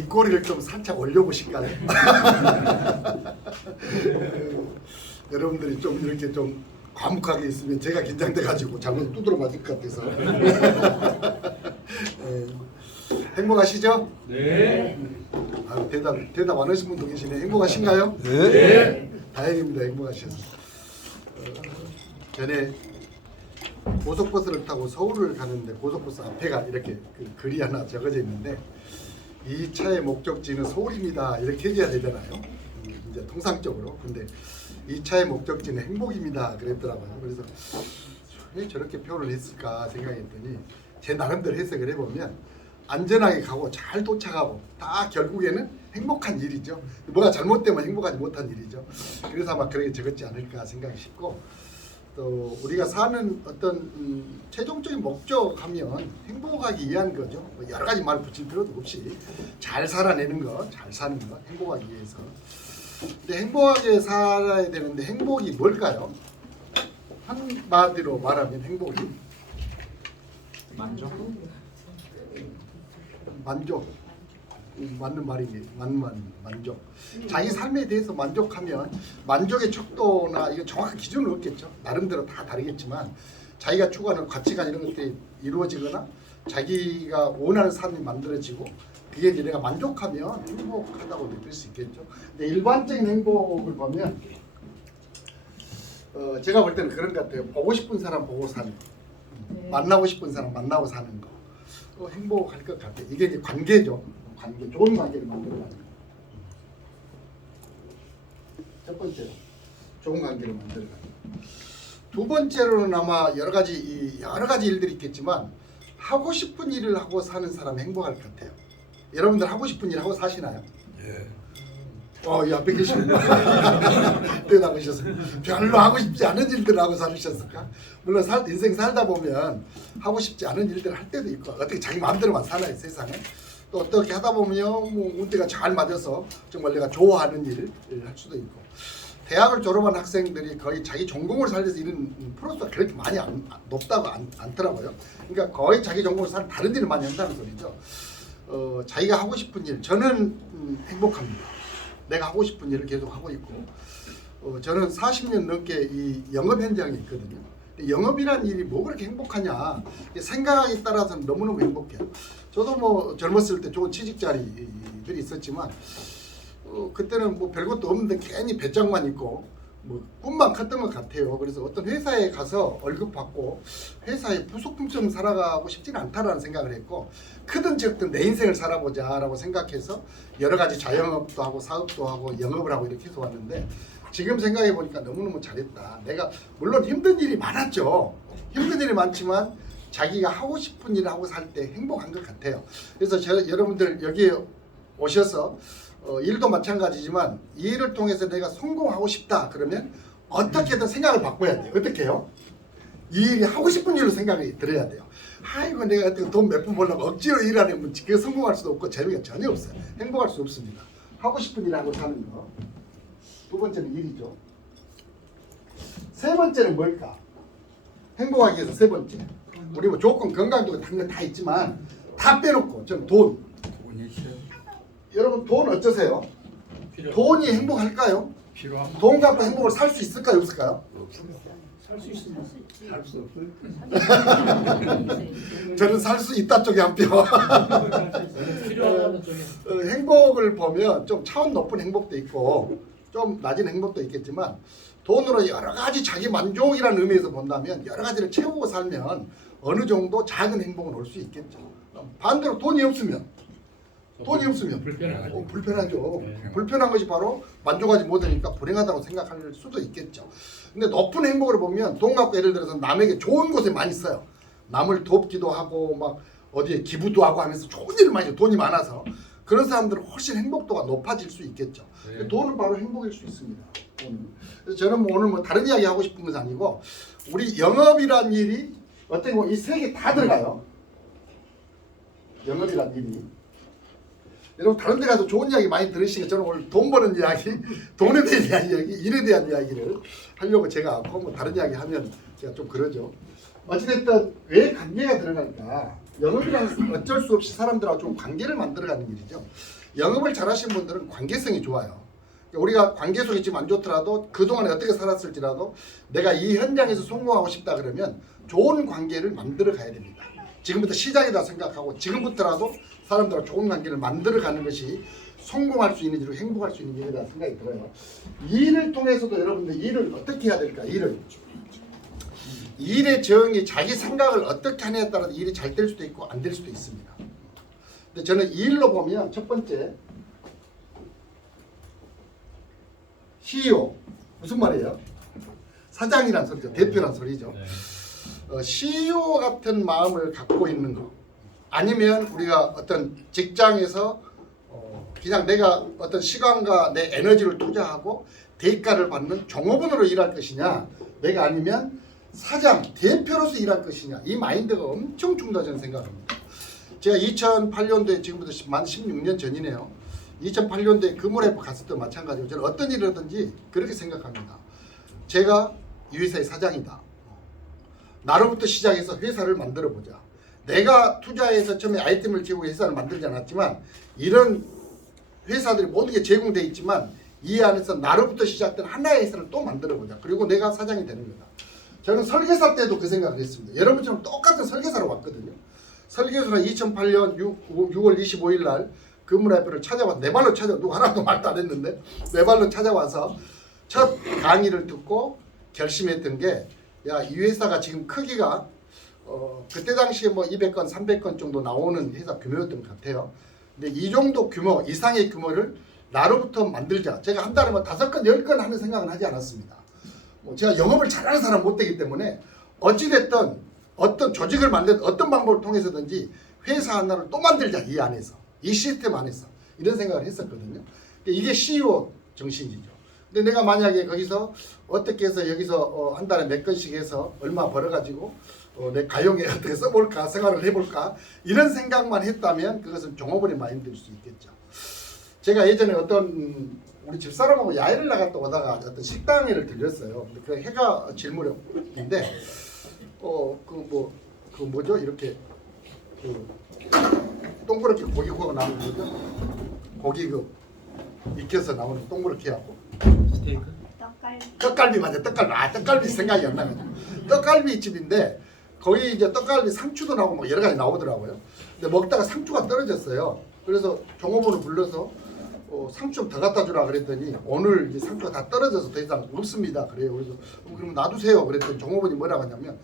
입꼬리를 좀 살짝 올려보실까요? 여러분들이 좀 이렇게 좀 과묵하게 있으면 제가 긴장돼가지고 잘못 두드러 맞을 것 같아서. 행복하시죠? 네. 아, 대답 안 하신 분도 계시네. 행복하신가요? 네. 다행입니다. 행복하셔서. 전에 고속버스를 타고 서울을 가는데 고속버스 앞에가 이렇게 글이 하나 적어져 있는데 이 차의 목적지는 서울입니다. 이렇게 해줘야 되잖아요. 이제 통상적으로. 근데 이 차의 목적지는 행복입니다. 그랬더라고요. 그래서 왜 저렇게 표현을 했을까 생각했더니 제 나름대로 해석을 해보면 안전하게 가고 잘 도착하고 다 결국에는 행복한 일이죠. 뭐가 잘못되면 행복하지 못한 일이죠. 그래서 아마 그렇게 적었지 않을까 생각이 싶고 또 우리가 사는 어떤 최종적인 목적하면 행복하기 위한 거죠. 뭐 여러 가지 말 붙일 필요도 없이 잘 살아내는 거, 잘 사는 거, 행복하기 위해서. 근데 행복하게 살아야 되는데 행복이 뭘까요? 한마디로 말하면 행복이 만족. 맞는 말이지. 만족. 자기 삶에 대해서 만족하면 만족의 척도나 이거 정확한 기준은 없겠죠. 나름대로 다 다르겠지만 자기가 추구하는 가치관 이런 것들이 이루어지거나 자기가 원하는 삶이 만들어지고 그게 이제 내가 만족하면 행복하다고 느낄 수 있겠죠. 근데 일반적인 행복을 보면 제가 볼 때는 그런 것 같아요. 보고 싶은 사람 보고 사는 거, 만나고 싶은 사람 만나고 사는 거, 행복할 것 같아요. 이게 이제 관계죠. 관계, 좋은 관계를 만들어가는 거. 첫 번째로 좋은 관계를 만들어가는 거. 두 번째로는 아마 여러 가지 일들이 있겠지만 하고 싶은 일을 하고 사는 사람이 행복할 것 같아요. 여러분들 하고 싶은 일 하고 사시나요? 예. 이 앞에 계시는 분 대답하셨어요. 별로 하고 싶지 않은 일들을 하고 살으셨을까? 물론 인생 살다 보면 하고 싶지 않은 일들을 할 때도 있고 어떻게 자기 마음대로만 살아요 세상에. 또 어떻게 하다 보면요 뭐 운대가 잘 맞아서 정말 내가 좋아하는 일을 할 수도 있고 대학을 졸업한 학생들이 거의 자기 전공을 살려서 이런 프로수가 그렇게 많이 높다고 않더라고요. 그러니까 거의 자기 전공을 살 다른 일을 많이 한다는 소리죠. 자기가 하고 싶은 일 저는 행복합니다. 내가 하고 싶은 일을 계속 하고 있고 저는 40년 넘게 이 영업 현장에 있거든요. 영업이란 일이 뭐 그렇게 행복하냐 생각에 따라서는 너무너무 행복해요. 저도 뭐 젊었을 때 좋은 취직 자리들이 있었지만 그때는 뭐 별것도 없는데 괜히 배짱만 있고 뭐 꿈만 컸던 것 같아요. 그래서 어떤 회사에 가서 월급 받고 회사의 부속품처럼 살아가고 싶지는 않다라는 생각을 했고 크든 적든 내 인생을 살아보자라고 생각해서 여러 가지 자영업도 하고 사업도 하고 영업을 하고 이렇게 해서 왔는데 지금 생각해 보니까 너무너무 잘했다. 내가 물론 힘든 일이 많았죠. 힘든 일이 많지만 자기가 하고 싶은 일을 하고 살 때 행복한 것 같아요. 그래서 여러분들 여기에 오셔서 일도 마찬가지지만 이 일을 통해서 내가 성공하고 싶다 그러면 어떻게든 생각을 바꿔야 돼요. 어떻게 해요? 이 일이 하고 싶은 일로 생각이 들어야 돼요. 아이고 내가 돈 몇 푼 벌려고 억지로 일하면 그게 성공할 수도 없고 재미가 전혀 없어요. 행복할 수 없습니다. 하고 싶은 일 하고 사는 거. 두 번째는 일이죠. 세 번째는 뭘까? 행복하기 위해서 세 번째. 우리 뭐 조건, 건강도 당연 다 있지만 다 빼놓고 저는 돈. 여러분 돈 어쩌세요? 돈이 행복할까요? 필요합니다. 돈 갖고 행복을 살 수 있을까요? 없을까요? 살 수 있습니다. 살 수 없어요. 저는 살 수 있다 쪽에 한 표. 필요하다는 쪽에. 행복을 보면 좀 차원 높은 행복도 있고 좀 낮은 행복도 있겠지만 돈으로 여러 가지 자기 만족이라는 의미에서 본다면 여러 가지를 채우고 살면 어느 정도 작은 행복은 올 수 있겠죠. 반대로 돈이 없으면 불편하죠. 불편하죠. 네. 불편한 것이 바로 만족하지 못하니까 불행하다고 생각할 수도 있겠죠. 근데 높은 행복을 보면 돈 갖고 예를 들어서 남에게 좋은 곳에 많이 써요. 남을 돕기도 하고 막 어디에 기부도 하고 하면서 좋은 일을 많이 해요. 돈이 많아서. 그런 사람들은 훨씬 행복도가 높아질 수 있겠죠. 네. 돈은 바로 행복일 수 있습니다. 그래서 저는 뭐 오늘 뭐 다른 이야기 하고 싶은 것은 아니고 우리 영업이란 일이 어떻게 보면 이 세 개 다 들어가요. 영업이란 일이. 여러분 다른 데 가서 좋은 이야기 많이 들으시니까 저는 오늘 돈 버는 이야기, 돈에 대한 이야기, 일에 대한 이야기를 하려고 제가 하고 뭐 다른 이야기 하면 제가 좀 그러죠. 어찌됐든 왜 관계가 들어갈까? 영업이란 어쩔 수 없이 사람들하고 좀 관계를 만들어가는 일이죠. 영업을 잘하시는 분들은 관계성이 좋아요. 우리가 관계 속에 지금 안 좋더라도 그동안에 어떻게 살았을지라도 내가 이 현장에서 성공하고 싶다 그러면 좋은 관계를 만들어 가야 됩니다. 지금부터 시작이다 생각하고 지금부터라도 사람들과 좋은 관계를 만들어 가는 것이 성공할 수 있는 일이고 행복할 수 있는 일이라 생각이 들어요. 일을 통해서도 여러분들 일을 어떻게 해야 될까? 일의 정의, 자기 생각을 어떻게 하냐에 따라서 일이 잘 될 수도 있고 안 될 수도 있습니다. 근데 저는 일로 보면 첫 번째 CEO 무슨 말이에요? 사장이란 소리죠. 대표란 소리죠. CEO 같은 마음을 갖고 있는 거 아니면 우리가 어떤 직장에서 그냥 내가 어떤 시간과 내 에너지를 투자하고 대가를 받는 종업원으로 일할 것이냐 내가 아니면 사장, 대표로서 일할 것이냐 이 마인드가 엄청 중요하다고 저는 생각합니다. 제가 2008년도에 지금부터 만 16년 전이네요. 2008년도에 금호래프 갔을 때 마찬가지로 저는 어떤 일을 하든지 그렇게 생각합니다. 제가 이 회사의 사장이다. 나로부터 시작해서 회사를 만들어보자. 내가 투자해서 처음에 아이템을 제공해 회사를 만들지 않았지만 이런 회사들이 모든 게 제공되어 있지만 이 안에서 나로부터 시작된 하나의 회사를 또 만들어보자. 그리고 내가 사장이 되는 거다. 저는 설계사 때도 그 생각을 했습니다. 여러분처럼 똑같은 설계사로 왔거든요. 설계사는 2008년 6월 25일 날 금문화협회를 찾아와 내 발로 찾아와 누구 하나도 말도 안 했는데 내 발로 찾아와서 첫 강의를 듣고 결심했던 게 야, 이 회사가 지금 크기가 그때 당시에 뭐 200건 300건 정도 나오는 회사 규모였던 것 같아요. 근데 이 정도 규모 이상의 규모를 나로부터 만들자. 제가 한 달에 뭐 5건 10건 하는 생각은 하지 않았습니다. 제가 영업을 잘하는 사람 못 되기 때문에 어찌됐든 어떤 조직을 만든 어떤 방법을 통해서든지 회사 하나를 또 만들자. 이 안에서 이 시스템 안에서 이런 생각을 했었거든요. 이게 CEO 정신이죠. 근데 내가 만약에 거기서 어떻게 해서 여기서 한 달에 몇 건씩 해서 얼마 벌어가지고 내 가용에 어떻게 써볼까 생활을 해볼까 이런 생각만 했다면 그것은 종업원의 마인드일 수 있겠죠. 제가 예전에 어떤 우리 집사람하고 야외를 나갔다 오다가 어떤 식당에를 들렸어요. 그 해가 질 무렵인데 그 뭐죠 이렇게 그 동그랗게 고기 구워 나오는 거죠. 고기 그 익혀서 나오는 동그랗게 하고 스테이크? 떡갈비 맞아. 떡갈비 생각이 안 나가지고 떡갈비 집인데 거기 이제 떡갈비 상추도 나오고 뭐 여러 가지 나오더라고요. 근데 먹다가 상추가 떨어졌어요. 그래서 종업원을 불러서 상추 좀 더 갖다 주라 그랬더니 오늘 이제 상추가 다 떨어져서 더 이상 없습니다. 그래요. 그래서 그럼 놔두세요. 그랬더니 종업원이 뭐라고 하냐면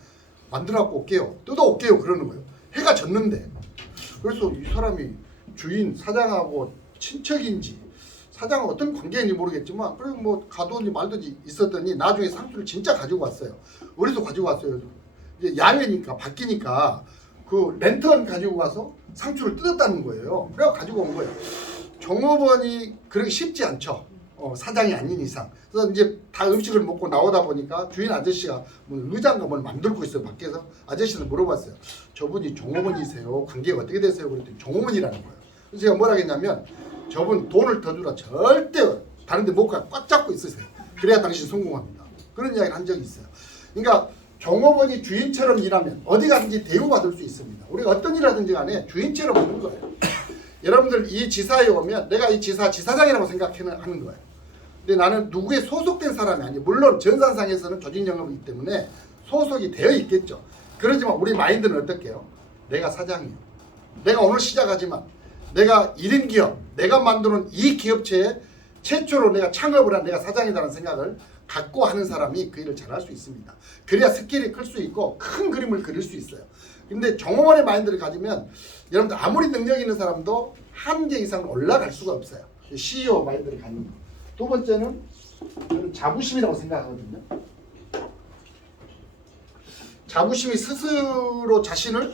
만들어갖고 올게요. 뜯어올게요. 그러는 거예요. 해가 졌는데. 그래서 이 사람이 주인 사장하고 친척인지 사장은 어떤 관계인지 모르겠지만 그리고 뭐 가든지 말든지 있었더니 나중에 상추를 진짜 가지고 왔어요. 어디서 가지고 왔어요? 이제 야외니까 바뀌니까 그 랜턴 가지고 와서 상추를 뜯었다는 거예요. 그래서 가지고 온 거예요. 종업원이 그렇게 쉽지 않죠. 사장이 아닌 이상. 그래서 이제 다 음식을 먹고 나오다 보니까 주인 아저씨가 뭐 의자인가 뭘 만들고 있어요. 밖에서 아저씨는 물어봤어요. 저분이 종업원이세요? 관계가 어떻게 되세요? 그랬더니 종업원이라는 거예요. 그래서 제가 뭐라 했냐면 저분 돈을 더 주라 절대 다른 데 못 가 꽉 잡고 있으세요. 그래야 당신 성공합니다. 그런 이야기를 한 적이 있어요. 그러니까 종업원이 주인처럼 일하면 어디 가든지 대우받을 수 있습니다. 우리가 어떤 일 하든지 간에 주인처럼 하는 거예요. 여러분들 이 지사에 오면 내가 이 지사장이라고 생각하는 거예요. 근데 나는 누구에 소속된 사람이 아니에요. 물론 전산상에서는 조직영업이기 때문에 소속이 되어 있겠죠. 그러지만 우리 마인드는 어떻게요? 내가 사장이에요. 내가 오늘 시작하지만 내가 1인 기업, 내가 만드는 이 기업체에 최초로 내가 창업을 한 내가 사장이라는 생각을 갖고 하는 사람이 그 일을 잘할 수 있습니다. 그래야 스케일이 클 수 있고 큰 그림을 그릴 수 있어요. 근데 종업원의 마인드를 가지면 여러분들 아무리 능력 있는 사람도 한계 이상 올라갈 수가 없어요. CEO 마인드를 갖는 거. 두 번째는 저는 자부심이라고 생각하거든요. 자부심이 스스로 자신을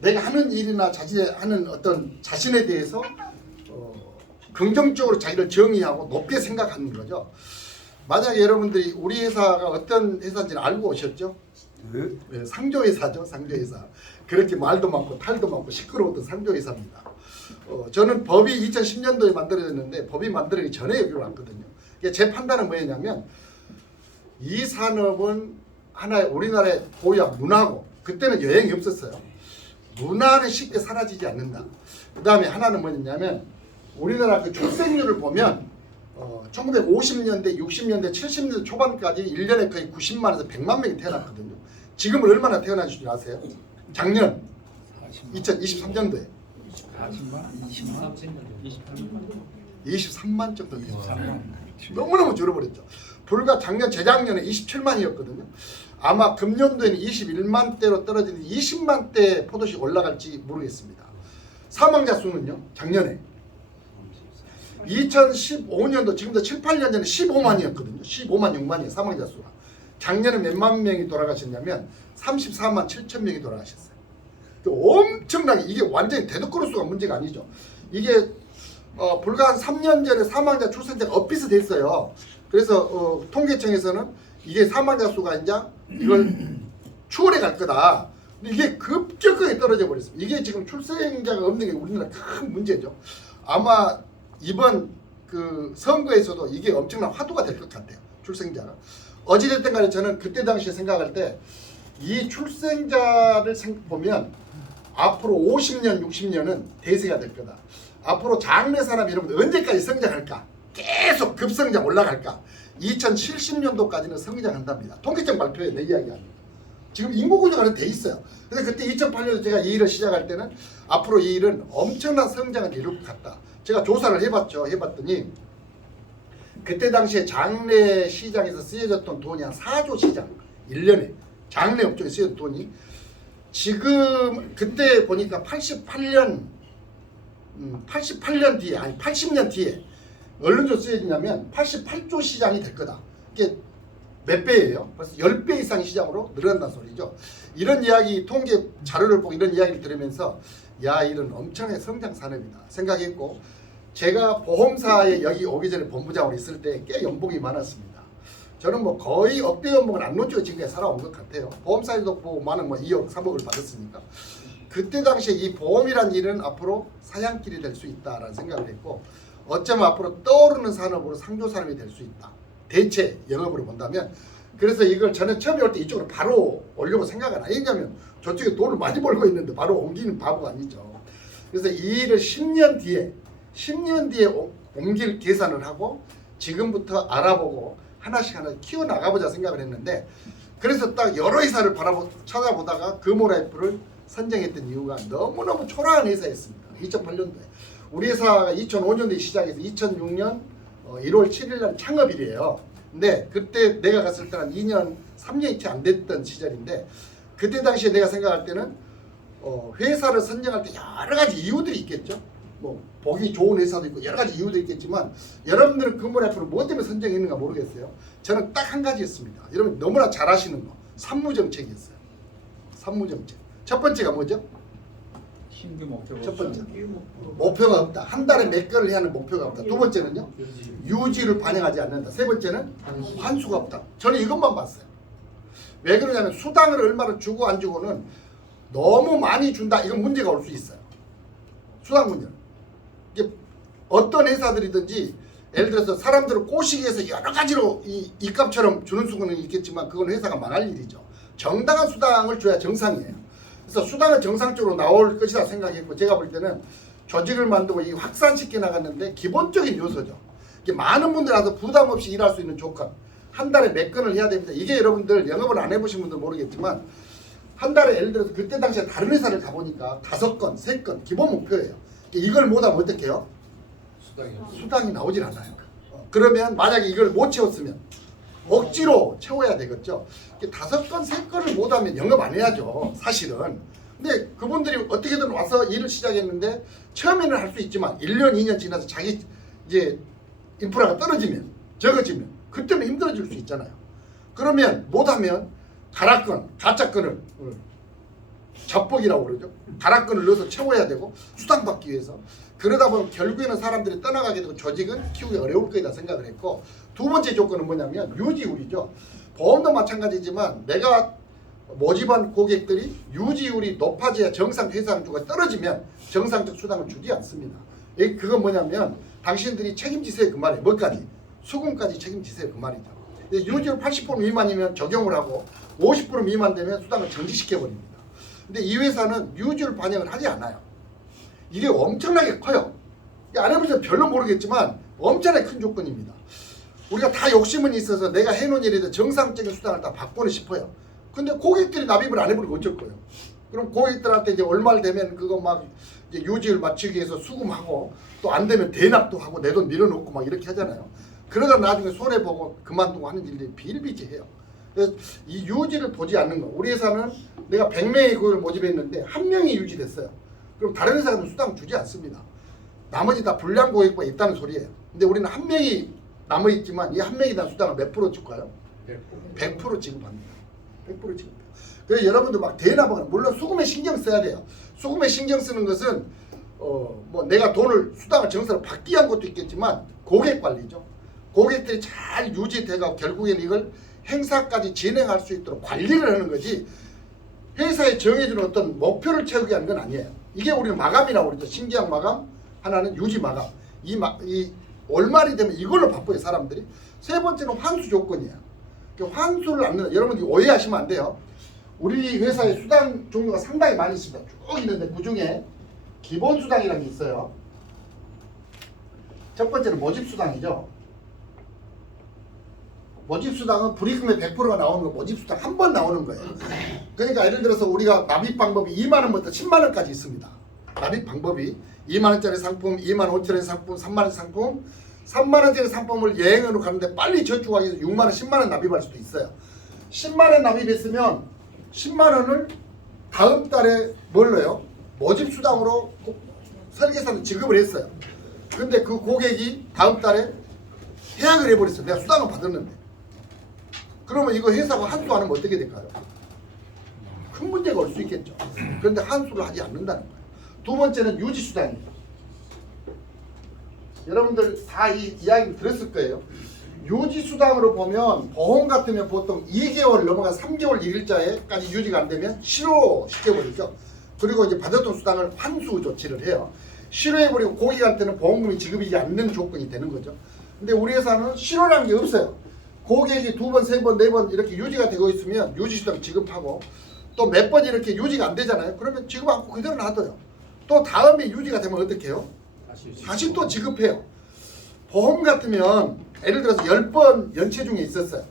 내가 하는 일이나 하는 어떤 자신에 대해서 긍정적으로 자기를 정의하고 높게 생각하는 거죠. 만약에 여러분들이 우리 회사가 어떤 회사인지를 알고 오셨죠? 네, 상조회사죠. 상조회사. 그렇게 말도 많고 탈도 많고 시끄러웠던 상조회사입니다. 저는 법이 2010년도에 만들어졌는데 법이 만들어지기 전에 여기로 왔거든요. 제 판단은 뭐였냐면 이 산업은 하나의 우리나라의 고유한 문화고 그때는 여행이 없었어요. 문화는 쉽게 사라지지 않는다. 그 다음에 하나는 뭐였냐면 우리나라 그 출생률을 보면 1950년대, 60년대, 70년대 초반까지 1년에 거의 90만에서 100만 명이 태어났거든요. 지금은 얼마나 태어나신 줄 아세요? 작년 2023년도에 40만, 20만, 28만, 23만 정도 돼요. 23만. 너무너무 줄어버렸죠. 불과 작년, 재작년에 27만이었거든요. 아마 금년도에는 21만대로 떨어지는 20만대 포도씩 올라갈지 모르겠습니다. 사망자 수는요, 작년에 2015년도 지금도 7, 8년 전에 15만이었거든요. 15만 6만이에요, 사망자 수가. 작년에 몇만 명이 돌아가셨냐면 34만 7천 명이 돌아가셨어요. 엄청나게, 이게 완전히 대덕크로스가 문제가 아니죠. 이게 불과 한 3년 전에 사망자 출생자가 엇비슷했어요. 그래서 통계청에서는 이게 사망자 수가 이제 이걸 추월해 갈 거다. 근데 이게 급격하게 떨어져 버렸습니다. 이게 지금 출생자가 없는 게 우리나라 큰 문제죠. 아마 이번 그 선거에서도 이게 엄청난 화두가 될 것 같아요. 출생자가. 어찌됐든 간에 저는 그때 당시에 생각할 때 이 출생자를 보면 앞으로 50년, 60년은 대세가 될 거다. 앞으로 장래 사람 여러분들 언제까지 성장할까? 계속 급성장 올라갈까? 2070년도까지는 성장한답니다. 통계청 발표에 내 이야기 아닙니다. 지금 인구구조가 돼 있어요. 그래서 그때 2008년에 제가 이 일을 시작할 때는 앞으로 이 일은 엄청난 성장을 이룰 것 같다. 제가 조사를 해봤죠. 해봤더니 그때 당시에 장래 시장에서 쓰여졌던 돈이 한 4조 시장 1년에 장래 업종에 쓰여졌던 돈이 지금 그때 보니까 88년 뒤에 아니 80년 뒤에 어느 정도 쓰여지냐면 88조 시장이 될 거다. 이게 몇 배예요? 벌써 10배 이상 시장으로 늘어난다는 소리죠. 이런 이야기 통계 자료를 보고 이런 이야기를 들으면서 야, 이런 엄청난 성장 산업이다 생각했고, 제가 보험사에 여기 오기 전에 본부장으로 있을 때 꽤 연봉이 많았습니다. 저는 뭐 거의 억대 연봉을 안 놓치고 지금까지 살아온 것 같아요. 보험사에도 보면은 뭐 2억, 3억을 받았으니까. 그때 당시에 이 보험이란 일은 앞으로 사냥길이 될 수 있다라는 생각을 했고, 어쩌면 앞으로 떠오르는 산업으로 상조 산업이 될 수 있다. 대체 영업으로 본다면. 그래서 이걸 저는 처음에 올 때 이쪽으로 바로 오려고 생각을 안 했냐면 저쪽에 돈을 많이 벌고 있는데 바로 옮기는 바보가 아니죠. 그래서 이 일을 10년 뒤에 옮길 계산을 하고 지금부터 알아보고 하나씩 키워나가보자 생각을 했는데, 그래서 딱 여러 회사를 찾아보다가 금호라이프를 선정했던 이유가 너무너무 초라한 회사였습니다. 2008년도에. 우리 회사가 2005년도에 시작해서 2006년 1월 7일 날 창업일이에요. 근데 그때 내가 갔을 때는 2년, 3년이 채 안 됐던 시절인데, 그때 당시에 내가 생각할 때는 회사를 선정할 때 여러 가지 이유들이 있겠죠. 뭐 보기 좋은 회사도 있고 여러 가지 이유도 있겠지만, 여러분들은 금호라이프를 뭐 때문에 선정했는가 모르겠어요. 저는 딱 한 가지였습니다. 여러분 너무나 잘 아시는 거, 산무정책이었어요. 산무정책. 첫 번째가 뭐죠? 신규 목표가 첫 번째, 목표가 없다. 한 달에 몇 건을 해야 하는 목표가 없다. 두 번째는요, 유지를 반영하지 않는다. 세 번째는 환수가 없다. 저는 이것만 봤어요. 왜 그러냐면 수당을 얼마를 주고 안 주고는 너무 많이 준다, 이건 문제가 올 수 있어요. 수당 문제. 이게 어떤 회사들이든지 예를 들어서 사람들을 꼬시기 위해서 여러 가지로 이 값처럼 주는 수는 있겠지만 그건 회사가 망할 일이죠. 정당한 수당을 줘야 정상이에요. 그래서 수당은 정상적으로 나올 것이다 생각했고, 제가 볼 때는 조직을 만들고 이 확산시켜 나갔는데 기본적인 요소죠. 이게 많은 분들 와서 부담 없이 일할 수 있는 조건. 한 달에 몇 건을 해야 됩니다. 이게 여러분들 영업을 안 해보신 분들 모르겠지만, 한 달에 예를 들어서 그때 당시에 다른 회사를 가보니까 5건, 3건 기본 목표예요. 이걸 못하면 어떻게 해요? 수당이 나오질 않아요. 그러면 만약에 이걸 못 채웠으면 억지로 채워야 되겠죠. 5건, 3건을 못하면 영업 안 해야죠, 사실은. 근데 그분들이 어떻게든 와서 일을 시작했는데 처음에는 할 수 있지만 1년, 2년 지나서 자기 이제 인프라가 떨어지면, 적어지면 그때는 힘들어질 수 있잖아요. 그러면 못하면 가락건, 가짜건을 접복이라고 그러죠. 가락건을 넣어서 채워야 되고 수당받기 위해서. 그러다 보면 결국에는 사람들이 떠나가게 되고 조직은 키우기 어려울 거다 생각을 했고, 두 번째 조건은 뭐냐면 유지율이죠. 보험도 마찬가지지만 내가 모집한 고객들이 유지율이 높아져야 정상 회사주가 떨어지면 정상적 수당을 주지 않습니다. 그건 뭐냐면 당신들이 책임지세요 그 말이에요. 뭐까지? 수금까지 책임지세요 그 말이죠. 유지율 80% 미만이면 적용을 하고 50% 미만 되면 수당을 정지시켜 버립니다. 근데 이 회사는 유지율 반영을 하지 않아요. 이게 엄청나게 커요. 안 해보시면 별로 모르겠지만 엄청나게 큰 조건입니다. 우리가 다 욕심은 있어서 내가 해놓은 일에 대해 정상적인 수당을 다 받고는 싶어요. 근데 고객들이 납입을 안 해버리면 어쩔 거예요. 그럼 고객들한테 이제 얼마 되면 그거 막 이제 유지를 맞추기 위해서 수금하고 또 안 되면 대납도 하고 내 돈 밀어놓고 막 이렇게 하잖아요. 그러다 나중에 손해보고 그만두고 하는 일들이 비일비재해요. 그래서 이 유지를 보지 않는 거. 우리 회사는 내가 100명의 고객을 모집했는데 1명이 유지됐어요. 그럼 다른 회사는 수당 주지 않습니다. 나머지 다 불량 고객만 있다는 소리예요. 근데 우리는 1명이 남아있지만 이 1명이 다 수당을 몇 프로 줄까요? 100% 지급합니다. 100% 지급해요. 그래서 여러분들 막 대납하거나 물론 수금에 신경 써야 돼요. 수금에 신경 쓰는 것은 뭐 내가 돈을 수당을 정상으로 받기 위한 것도 있겠지만 고객 관리죠. 고객들이 잘 유지돼가 결국에는 이걸 행사까지 진행할 수 있도록 관리를 하는 거지 회사에 정해주는 어떤 목표를 채우기 위한 건 아니에요. 이게 우리는 마감이라고 그러죠. 신계약 마감, 하나는 유지 마감. 이 월말이 되면 이걸로 바빠요 사람들이. 세 번째는 환수 조건이에요. 환수를 안 넣는 여러분들이 오해하시면 안 돼요. 우리 회사의 수당 종류가 상당히 많이 있습니다. 쭉 있는데 그 중에 기본 수당이라는 게 있어요. 첫 번째는 모집 수당이죠. 모집 수당은 불이익금의 100%가 나오는 거 모집 수당 한 번 나오는 거예요. 그러니까 예를 들어서 우리가 납입 방법이 2만 원부터 10만 원까지 있습니다. 납입 방법이 2만 원짜리 상품, 2만 5천 원 상품, 3만 원 상품, 3만 원짜리 상품을 여행으로 가는데 빨리 저축하기 위해서 6만 원, 10만 원 납입할 수도 있어요. 10만 원 납입했으면 10만 원을 다음 달에 뭘로요? 모집 수당으로 설계사는 지급을 했어요. 근데 그 고객이 다음 달에 해약을 해버렸어요. 내가 수당을 받았는데. 그러면 이거 회사가 환수 안 하면 어떻게 될까요? 큰 문제가 올 수 있겠죠. 그런데 환수를 하지 않는다는 거예요. 두 번째는 유지수당입니다. 여러분들 다 이 이야기를 들었을 거예요. 유지수당으로 보면 보험 같으면 보통 2개월 넘어간 3개월 1일자에까지 유지가 안 되면 실효시켜버리죠. 그리고 이제 받았던 수당을 환수 조치를 해요. 실효해버리고 고객한테는 보험금이 지급이지 않는 조건이 되는 거죠. 근데 우리 회사는 실효라는 게 없어요. 고객이 2번, 3번, 4번 이렇게 유지가 되고 있으면 유지수당 지급하고 또 몇 번 이렇게 유지가 안 되잖아요. 그러면 지급 않고 그대로 놔둬요. 또 다음에 유지가 되면 어떻게 해요? 다시 또 지급해요. 보험 같으면 예를 들어서 10번 연체 중에 있었어요.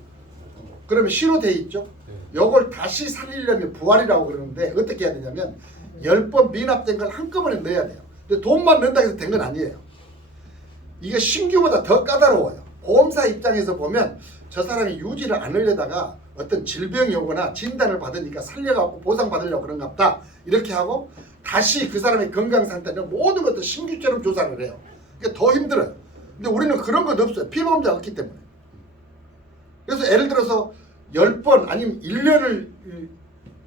그러면 실효돼 있죠. 요걸 다시 살리려면 부활이라고 그러는데 어떻게 해야 되냐면 10번 미납된 걸 한꺼번에 넣어야 돼요. 근데 돈만 넣는다고 해서 된 건 아니에요. 이게 신규보다 더 까다로워요. 보험사 입장에서 보면 저 사람이 유지를 안 하려다가 어떤 질병이 오거나 진단을 받으니까 살려갖고 보상받으려고 그런가 보다 이렇게 하고 다시 그 사람의 건강 상태는 모든 것도 신규처럼 조사를 해요. 그러니까 더 힘들어요. 근데 우리는 그런 건 없어요. 피보험자가 없기 때문에. 그래서 예를 들어서 10번 아니면 1년을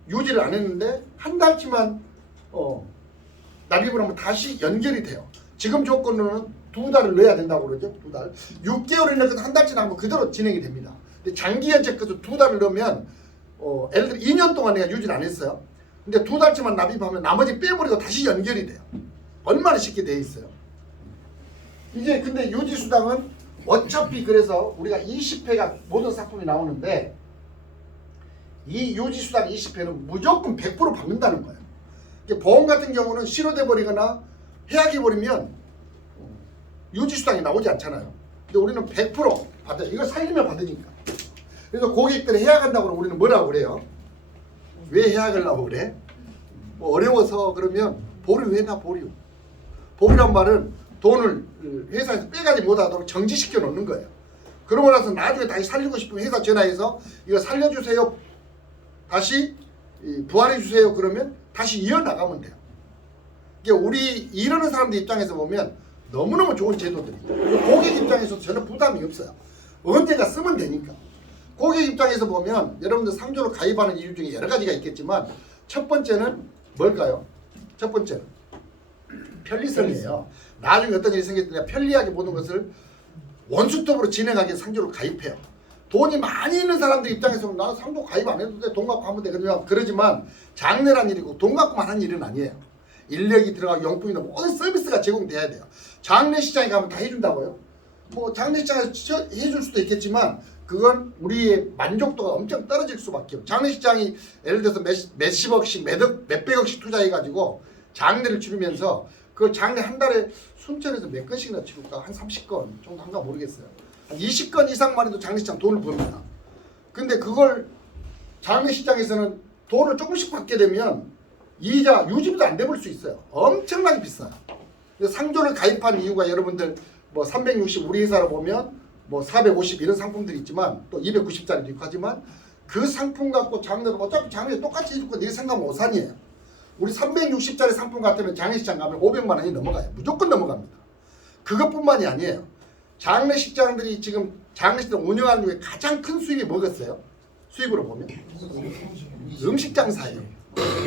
유지를 안 했는데 한 달치만 납입을 하면 다시 연결이 돼요. 지금 조건으로는 2달을 넣어야 된다고 그러죠. 2달. 6개월이 넣어서 한 달치 남고 그대로 진행이 됩니다. 근데 장기 연체까지 2달을 넣으면 예를 들어 2년 동안 내가 유지를 안 했어요. 근데 2달치만 납입하면 나머지 빼버리고 다시 연결이 돼요. 얼마나 쉽게 돼 있어요. 이게 근데 유지수당은 어차피 그래서 우리가 20회가 모든 상품이 나오는데 이 유지수당 20회는 무조건 100% 받는다는 거예요. 보험 같은 경우는 실효돼 버리거나 해약해 버리면 유지수당이 나오지 않잖아요. 근데 우리는 100% 받아요. 이거 살리면 받으니까. 그래서 고객들이 해약한다고 그러면 우리는 뭐라고 그래요? 왜 해약을 하고 그래? 뭐 어려워서 그러면 보류해놔 보류. 보류란 말은 돈을 회사에서 빼가지 못하도록 정지시켜 놓는 거예요. 그러고 나서 나중에 다시 살리고 싶으면 회사 전화해서 이거 살려주세요. 다시 부활해 주세요. 그러면 다시 이어나가면 돼요. 이게 우리 일하는 사람들 입장에서 보면 너무너무 좋은 제도들이죠. 고객 입장에서 전혀 부담이 없어요. 언제가 쓰면 되니까. 고객 입장에서 보면 여러분들 상조로 가입하는 이유 중에 여러 가지가 있겠지만 첫 번째는 뭘까요? 첫 번째는 편리성이에요. 나중에 어떤 일이 생길 때 편리하게 모든 것을 원스톱으로 진행하기 상조로 가입해요. 돈이 많이 있는 사람들 입장에서 나는 상조 가입 안 해도 돼. 돈 갖고 하면 돼. 그러지만 장래란 일이고 돈 갖고만 하는 일은 아니에요. 인력이 들어가고 용품이나 모든 서비스가 제공돼야 돼요. 장례시장에 가면 다 해준다고요? 뭐 장례시장에서 해줄 수도 있겠지만 그건 우리의 만족도가 엄청 떨어질 수밖에 없어요. 장례시장이 예를 들어서 몇십억씩 몇백억씩 투자해가지고 장례를 치르면서 그걸 장례 한 달에 순천에서 몇 건씩이나 치를까? 한 30건 정도 한가 모르겠어요. 한 20건 이상만 해도 장례식장 돈을 법니다. 근데 그걸 장례식장에서는 돈을 조금씩 받게 되면 이자 유지비도 안 내볼 수 있어요. 엄청나게 비싸요. 그래서 상조를 가입한 이유가 여러분들 뭐 360 우리 회사로 보면 뭐 450 이런 상품들이 있지만 또 290짜리도 있고 하지만 그 상품 갖고 장례를 어차피 장례 똑같이 해줄 거 내 생각은 오산이에요. 우리 360짜리 상품 같으면 장례식장 가면 500만 원이 넘어가요. 무조건 넘어갑니다. 그것뿐만이 아니에요. 장례식장들이 지금 장례식장 운영하는 중에 가장 큰 수입이 뭐겠어요? 수입으로 보면 음식 장사예요.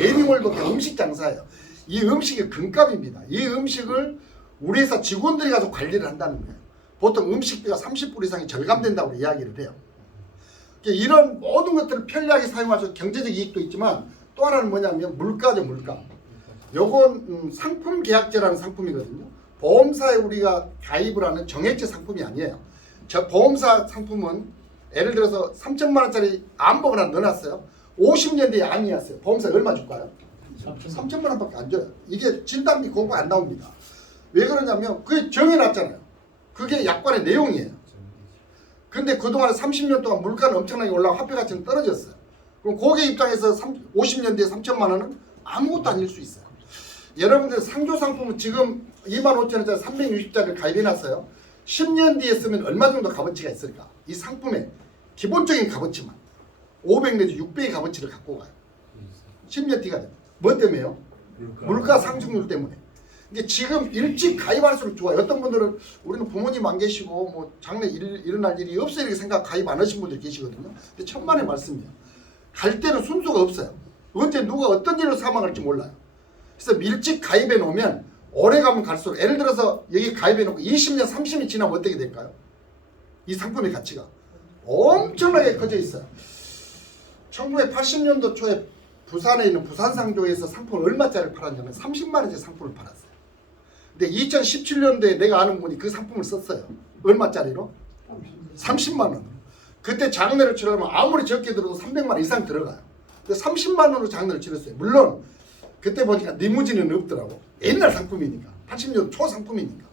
애니멀도 음식 장사예요. 이 음식이 금값입니다. 이 음식을 우리 회사 직원들이 가서 관리를 한다는 거예요. 보통 음식비가 30불 이상이 절감된다고 이야기를 해요. 이런 모든 것들을 편리하게 사용하셔서 경제적 이익도 있지만 또 하나는 뭐냐면 물가죠. 물가. 요건 상품 계약제라는 상품이거든요. 보험사에 우리가 가입을 하는 정액제 상품이 아니에요. 저 보험사 상품은 예를 들어서 3천만 원짜리 암복을 하나 넣어놨어요. 50년 뒤에 암이 왔어요. 보험사에 얼마 줄까요? 3천만 원밖에 안 줘요. 이게 진단비 공부 안 나옵니다. 왜 그러냐면 그게 정해놨잖아요. 그게 약관의 내용이에요. 근데 그동안 30년 동안 물가는 엄청나게 올라가고 화폐 가치는 떨어졌어요. 그럼 고객 입장에서 50년 뒤에 3천만 원은 아무것도 아닐 수 있어요. 여러분들 상조 상품은 지금 25,000원짜리 360짜리를 가입해놨어요. 10년 뒤에 쓰면 얼마 정도 값어치가 있을까? 이 상품의 기본적인 값어치만 500 내지 600의 값어치를 갖고 가요. 10년 뒤가 돼요. 뭐 때문에요? 물가 상승률 때문에. 이게 지금 일찍 가입할수록 좋아요. 어떤 분들은 우리는 부모님 안 계시고 뭐 장래 일어날 일이 없어 이렇게 생각 가입 안 하신 분들 계시거든요. 근데 천만의 말씀이에요. 갈 때는 순서가 없어요. 언제 누가 어떤 일로 사망할지 몰라요. 그래서 일찍 가입해 놓으면 오래 가면 갈수록 예를 들어서 여기 가입해 놓고 20년 30년 지나면 어떻게 될까요? 이 상품의 가치가 엄청나게 커져 있어요. 1980년도 초에 부산에 있는 부산상조에서 상품을 얼마짜리를 팔았냐면 30만 원짜리 상품을 팔았어요. 근데 2017년도에 내가 아는 분이 그 상품을 썼어요. 얼마짜리로? 30만 원. 그때 장례를 치르려면 아무리 적게 들어도 300만 원 이상 들어가요. 근데 30만 원으로 장례를 치렀어요. 물론 그때 보니까 리무진은 없더라고. 옛날 상품이니까. 80년 초 상품이니까.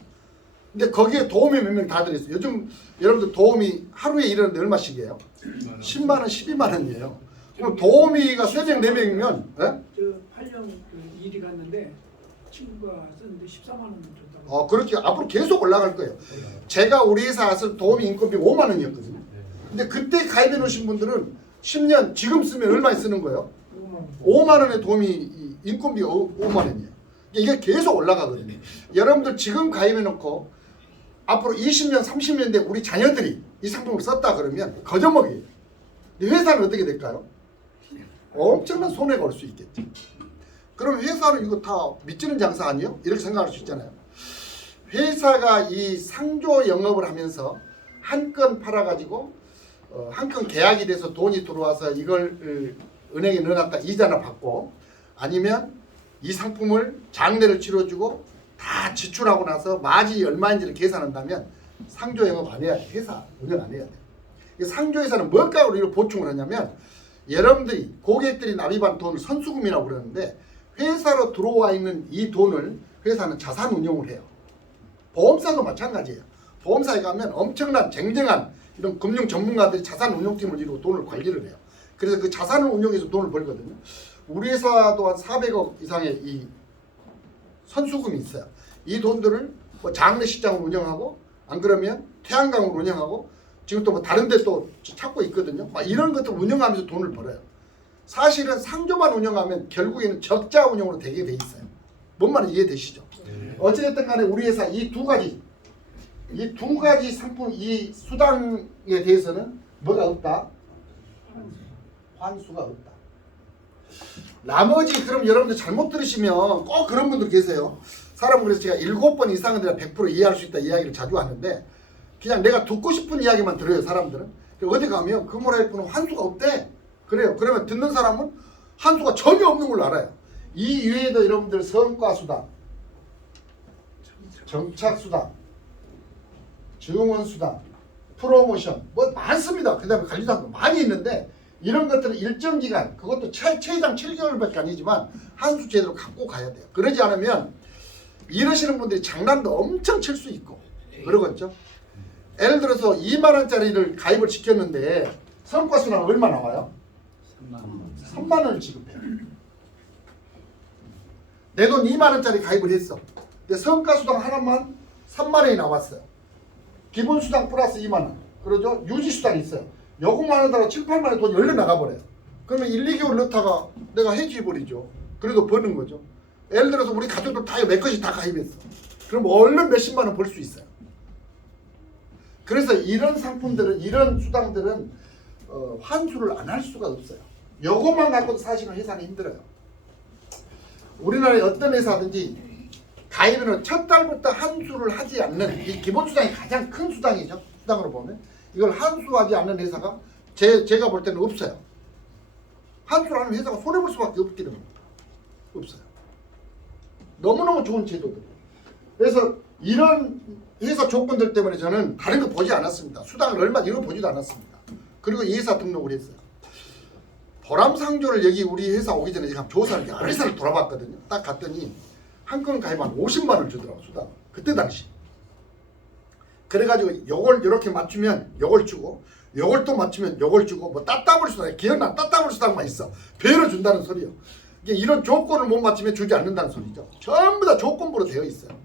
근데 거기에 도움이 몇 명 다 들어있어요. 요즘 여러분들 도움이 하루에 일하는데 얼마씩이에요? 10만 원, 12만 원이에요. 그럼 도우미가 3명, 4명이면 예? 저 8년 그 일이 갔는데 친구가 썼는데 14만 원 줬다고. 그렇게 앞으로 계속 올라갈 거예요. 제가 우리 회사 왔을 도우미 인건비 5만 원이었거든요. 근데 그때 가입해 놓으신 분들은 10년 지금 쓰면 얼마에 쓰는 거예요? 5만 원의 도우미 인건비 5만 원이에요. 이게 계속 올라가거든요. 여러분들 지금 가입해 놓고 앞으로 20년, 30년 뒤에 우리 자녀들이 이 상품을 썼다 그러면 거저먹이에요. 회사는 어떻게 될까요? 엄청난 손해가 올 수 있겠죠. 그럼 회사는 이거 다 미치는 장사 아니에요? 이렇게 생각할 수 있잖아요. 회사가 이 상조 영업을 하면서 한 건 팔아가지고 한 건 계약이 돼서 돈이 들어와서 이걸 은행에 넣어놨다 이자나 받고 아니면 이 상품을 장례를 치러주고 다 지출하고 나서 마진이 얼마인지를 계산한다면 상조 영업 안 해야 돼. 회사 운영 안 해야 돼. 상조회사는 뭘까로 이걸 보충을 하냐면 여러분들이 고객들이 납입한 돈을 선수금이라고 그러는데 회사로 들어와 있는 이 돈을 회사는 자산 운용을 해요. 보험사도 마찬가지예요. 보험사에 가면 엄청난 쟁쟁한 이런 금융 전문가들이 자산 운용팀을 이루고 돈을 관리를 해요. 그래서 그 자산을 운용해서 돈을 벌거든요. 우리 회사도 한 400억 이상의 이 선수금이 있어요. 이 돈들을 뭐 장례식장을 운영하고 안 그러면 태양광을 운영하고 지금 또 뭐 다른 데 또 찾고 있거든요. 막 이런 것들 운영하면서 돈을 벌어요. 사실은 상조만 운영하면 결국에는 적자 운영으로 되게 돼 있어요. 뭔 말인지 이해되시죠? 어찌됐든 간에 우리 회사 이 두 가지 상품, 이 수당에 대해서는 뭐가 없다? 환수가 없다. 나머지 그럼 여러분들 잘못 들으시면 꼭 그런 분들 계세요. 사람은 그래서 제가 7번 이상은 내가 100% 이해할 수 있다 이야기를 자주 하는데 그냥 내가 듣고 싶은 이야기만 들어요. 사람들은. 어디 가면 금호라이프는 환수가 없대. 그래요. 그러면 듣는 사람은 환수가 전혀 없는 걸로 알아요. 이 이외에도 여러분들 성과수당, 정착수당, 증원수당, 프로모션 뭐 많습니다. 그 다음에 관리수당도 많이 있는데 이런 것들은 일정 기간 그것도 최장 7개월밖에 아니지만 한 수 제대로 갖고 가야 돼요. 그러지 않으면 이러시는 분들이 장난도 엄청 칠 수 있고 그러겠죠. 예를 들어서 2만 원짜리를 가입을 시켰는데 성과수당 얼마 나와요? 3만 원을 지급해요. 내 돈 2만 원짜리 가입을 했어. 근데 성과수당 하나만 3만 원이 나왔어요. 기본수당 플러스 2만 원. 그러죠? 유지수당이 있어요. 요것만 하다가 7, 8만 원 돈이 얼른 나가버려요. 그러면 1, 2개월 넣다가 내가 해지해버리죠. 그래도 버는 거죠. 예를 들어서 우리 가족들 다 내 것이 다 가입했어. 그럼 얼른 몇십만 원 벌 수 있어요. 그래서 이런 상품들은, 이런 수당들은 환수를 안 할 수가 없어요. 요것만 갖고도 사실은 회사는 힘들어요. 우리나라의 어떤 회사든지 가입은 첫 달부터 환수를 하지 않는, 이 기본수당이 가장 큰 수당이죠. 수당으로 보면 이걸 환수하지 않는 회사가 제가 볼 때는 없어요. 환수를 하는 회사가 손해볼 수밖에 없기는 없어요. 너무너무 좋은 제도들. 그래서 이런 회사 조건들 때문에 저는 다른 거 보지 않았습니다. 수당을 얼마 이런 거 보지도 않았습니다. 그리고 이 회사 등록을 했어요. 보람상조를 여기 우리 회사 오기 전에 제가 조사를 여러 회사를 돌아봤거든요. 딱 갔더니 한 건 가입 한 50만 원을 주더라고, 수당. 그때 당시. 그래가지고 요걸 이렇게 맞추면 요걸 주고, 요걸 또 맞추면 요걸 주고, 뭐 따따블 수당, 기억나? 따따블 수당만 있어. 배로 준다는 소리요. 이게 이런 조건을 못 맞추면 주지 않는다는 소리죠. 전부 다 조건부로 되어 있어요.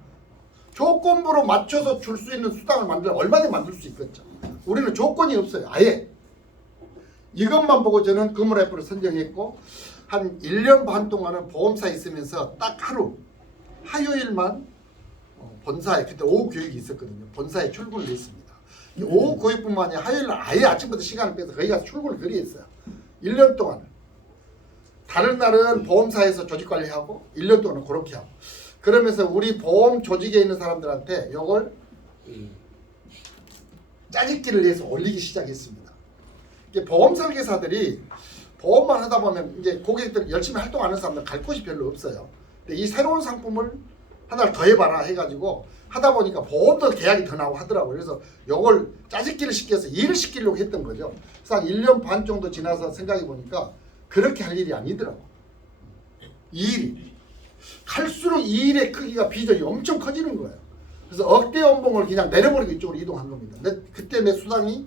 조건부로 맞춰서 줄 수 있는 수당을 만들면 얼마든지 만들 수 있겠죠. 우리는 조건이 없어요. 아예. 이것만 보고 저는 금호라이프를 선정했고, 한 1년 반 동안은 보험사에 있으면서 딱 하루, 화요일만 본사에, 그때 오후 교육이 있었거든요. 본사에 출근을 했습니다. 이 오후 교육뿐만 아니라 화요일날 아예 아침부터 시간을 빼서 거기 가서 출근을 그리 했어요. 1년 동안. 다른 날은 보험사에서 조직관리하고 1년 동안은 그렇게 하고. 그러면서 우리 보험 조직에 있는 사람들한테 이걸 짜집기를 해서 올리기 시작했습니다. 이게 보험 설계사들이 보험만 하다 보면 이제 고객들 열심히 활동하는 사람들 갈 곳이 별로 없어요. 근데 이 새로운 상품을 하나를 더 해봐라 해가지고 하다 보니까 보험도 계약이 더 나오고 하더라고요. 그래서 이걸 짜집기를 시켜서 일을 시키려고 했던 거죠. 그래서 한 1년 반 정도 지나서 생각해 보니까 그렇게 할 일이 아니더라고. 이 일이. 갈수록 이 일의 크기가 비전이 엄청 커지는 거예요. 그래서 억대 연봉을 그냥 내려버리고 이쪽으로 이동한 겁니다. 그때 내 수당이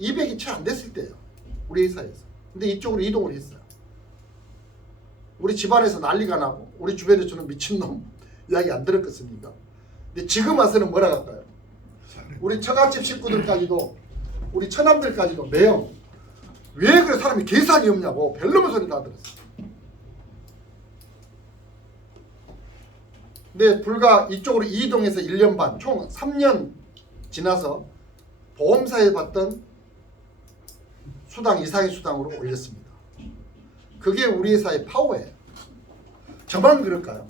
200이 채 안 됐을 때예요. 우리 회사에서. 근데 이쪽으로 이동을 했어요. 우리 집안에서 난리가 나고 우리 주변에 저는 미친놈 이야기 안 들었겠습니까? 근데 지금 와서는 뭐라 할까요? 우리 처갓집 식구들까지도 우리 처남들까지도 매형 왜 그래 사람이 계산이 없냐고 별놈의 소리 다 들었어요. 근데 불과 이쪽으로 이동해서 1년 반, 총 3년 지나서 보험사에 받던 수당 이상의 수당으로 올렸습니다. 그게 우리 회사의 파워예요. 저만 그럴까요?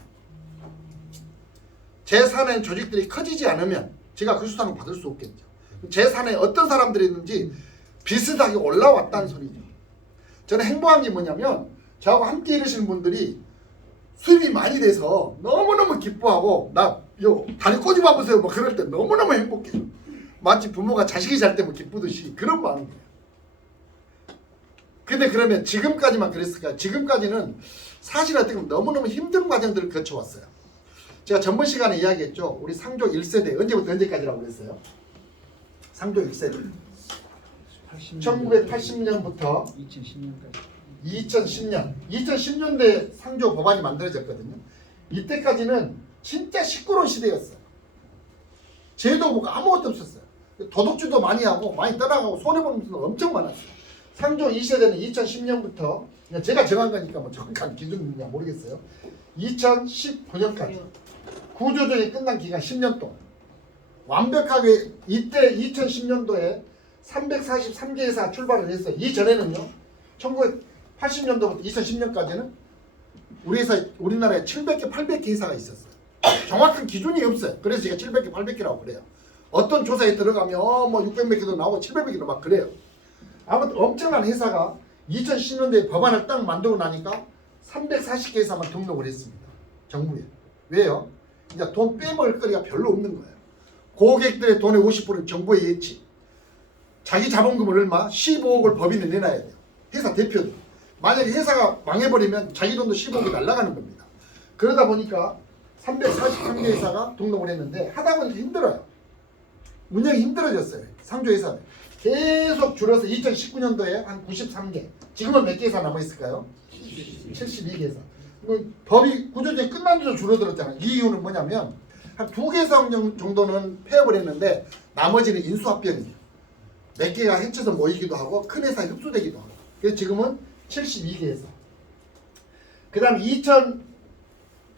제 사내 조직들이 커지지 않으면 제가 그 수당을 받을 수 없겠죠. 제 사내에 어떤 사람들이 있는지 비슷하게 올라왔다는 소리죠. 저는 행복한 게 뭐냐면 저하고 함께 일하시는 분들이 수입이 많이 돼서 너무너무 기뻐하고 다리 꼬집어 보세요 뭐 그럴 때 너무너무 행복해요. 마치 부모가 자식이 잘 때면 기쁘듯이 그런 마음이에요. 근데 그러면 지금까지만 그랬을까요? 지금까지는 사실 어떻게 보면 너무너무 힘든 과정들을 거쳐왔어요. 제가 전번 시간에 이야기했죠. 우리 상조 1세대 언제부터 언제까지라고 그랬어요? 상조 1세대 1980년부터 2010년까지 2010년대 상조 법안이 만들어졌거든요. 이때까지는 진짜 시끄러운 시대였어요. 제도 뭐가 아무것도 없었어요. 도둑질도 많이 하고 많이 떠나가고 손해보는 분도 엄청 많았어요. 상조 2세대는 2010년부터 제가 정한 거니까 뭐 정확한 기준인지 모르겠어요. 2019년까지 구조조정이 끝난 기간 10년 동안 완벽하게 이때 2010년도에 343개 회사가 출발을 했어요. 이전에는요. 1980년도부터 2010년까지는 우리나라에 700개, 800개 회사가 있었어요. 정확한 기준이 없어요. 그래서 제가 700개, 800개라고 그래요. 어떤 조사에 들어가면 뭐 600몇 개도 나오고 700몇 개도 막 그래요. 아무튼 엄청난 회사가 2010년도에 법안을 딱 만들고 나니까 340개 회사만 등록을 했습니다. 정부에. 왜요? 이제 돈 빼먹을 거리가 별로 없는 거예요. 고객들의 돈의 50%는 정부의 예치. 자기 자본금을 얼마? 15억을 법인에 내놔야 돼요. 회사 대표들. 만약에 회사가 망해버리면 자기 돈도 15억이 날아가는 겁니다. 그러다 보니까 343개 회사가 등록을 했는데 하다 보니까 힘들어요. 운영이 힘들어졌어요. 상조회사는 계속 줄어서 2019년도에 한 93개. 지금은 몇 개 회사 남아있을까요? 72개 회사. 법이 구조적이 끝난 데도 줄어들었잖아요. 이 이유는 뭐냐면 한 2개 회사 정도는 폐업을 했는데 나머지는 인수합병이에요. 몇 개가 합쳐서 모이기도 하고 큰 회사에 흡수되기도 하고. 그래서 지금은 72개 회사. 그 다음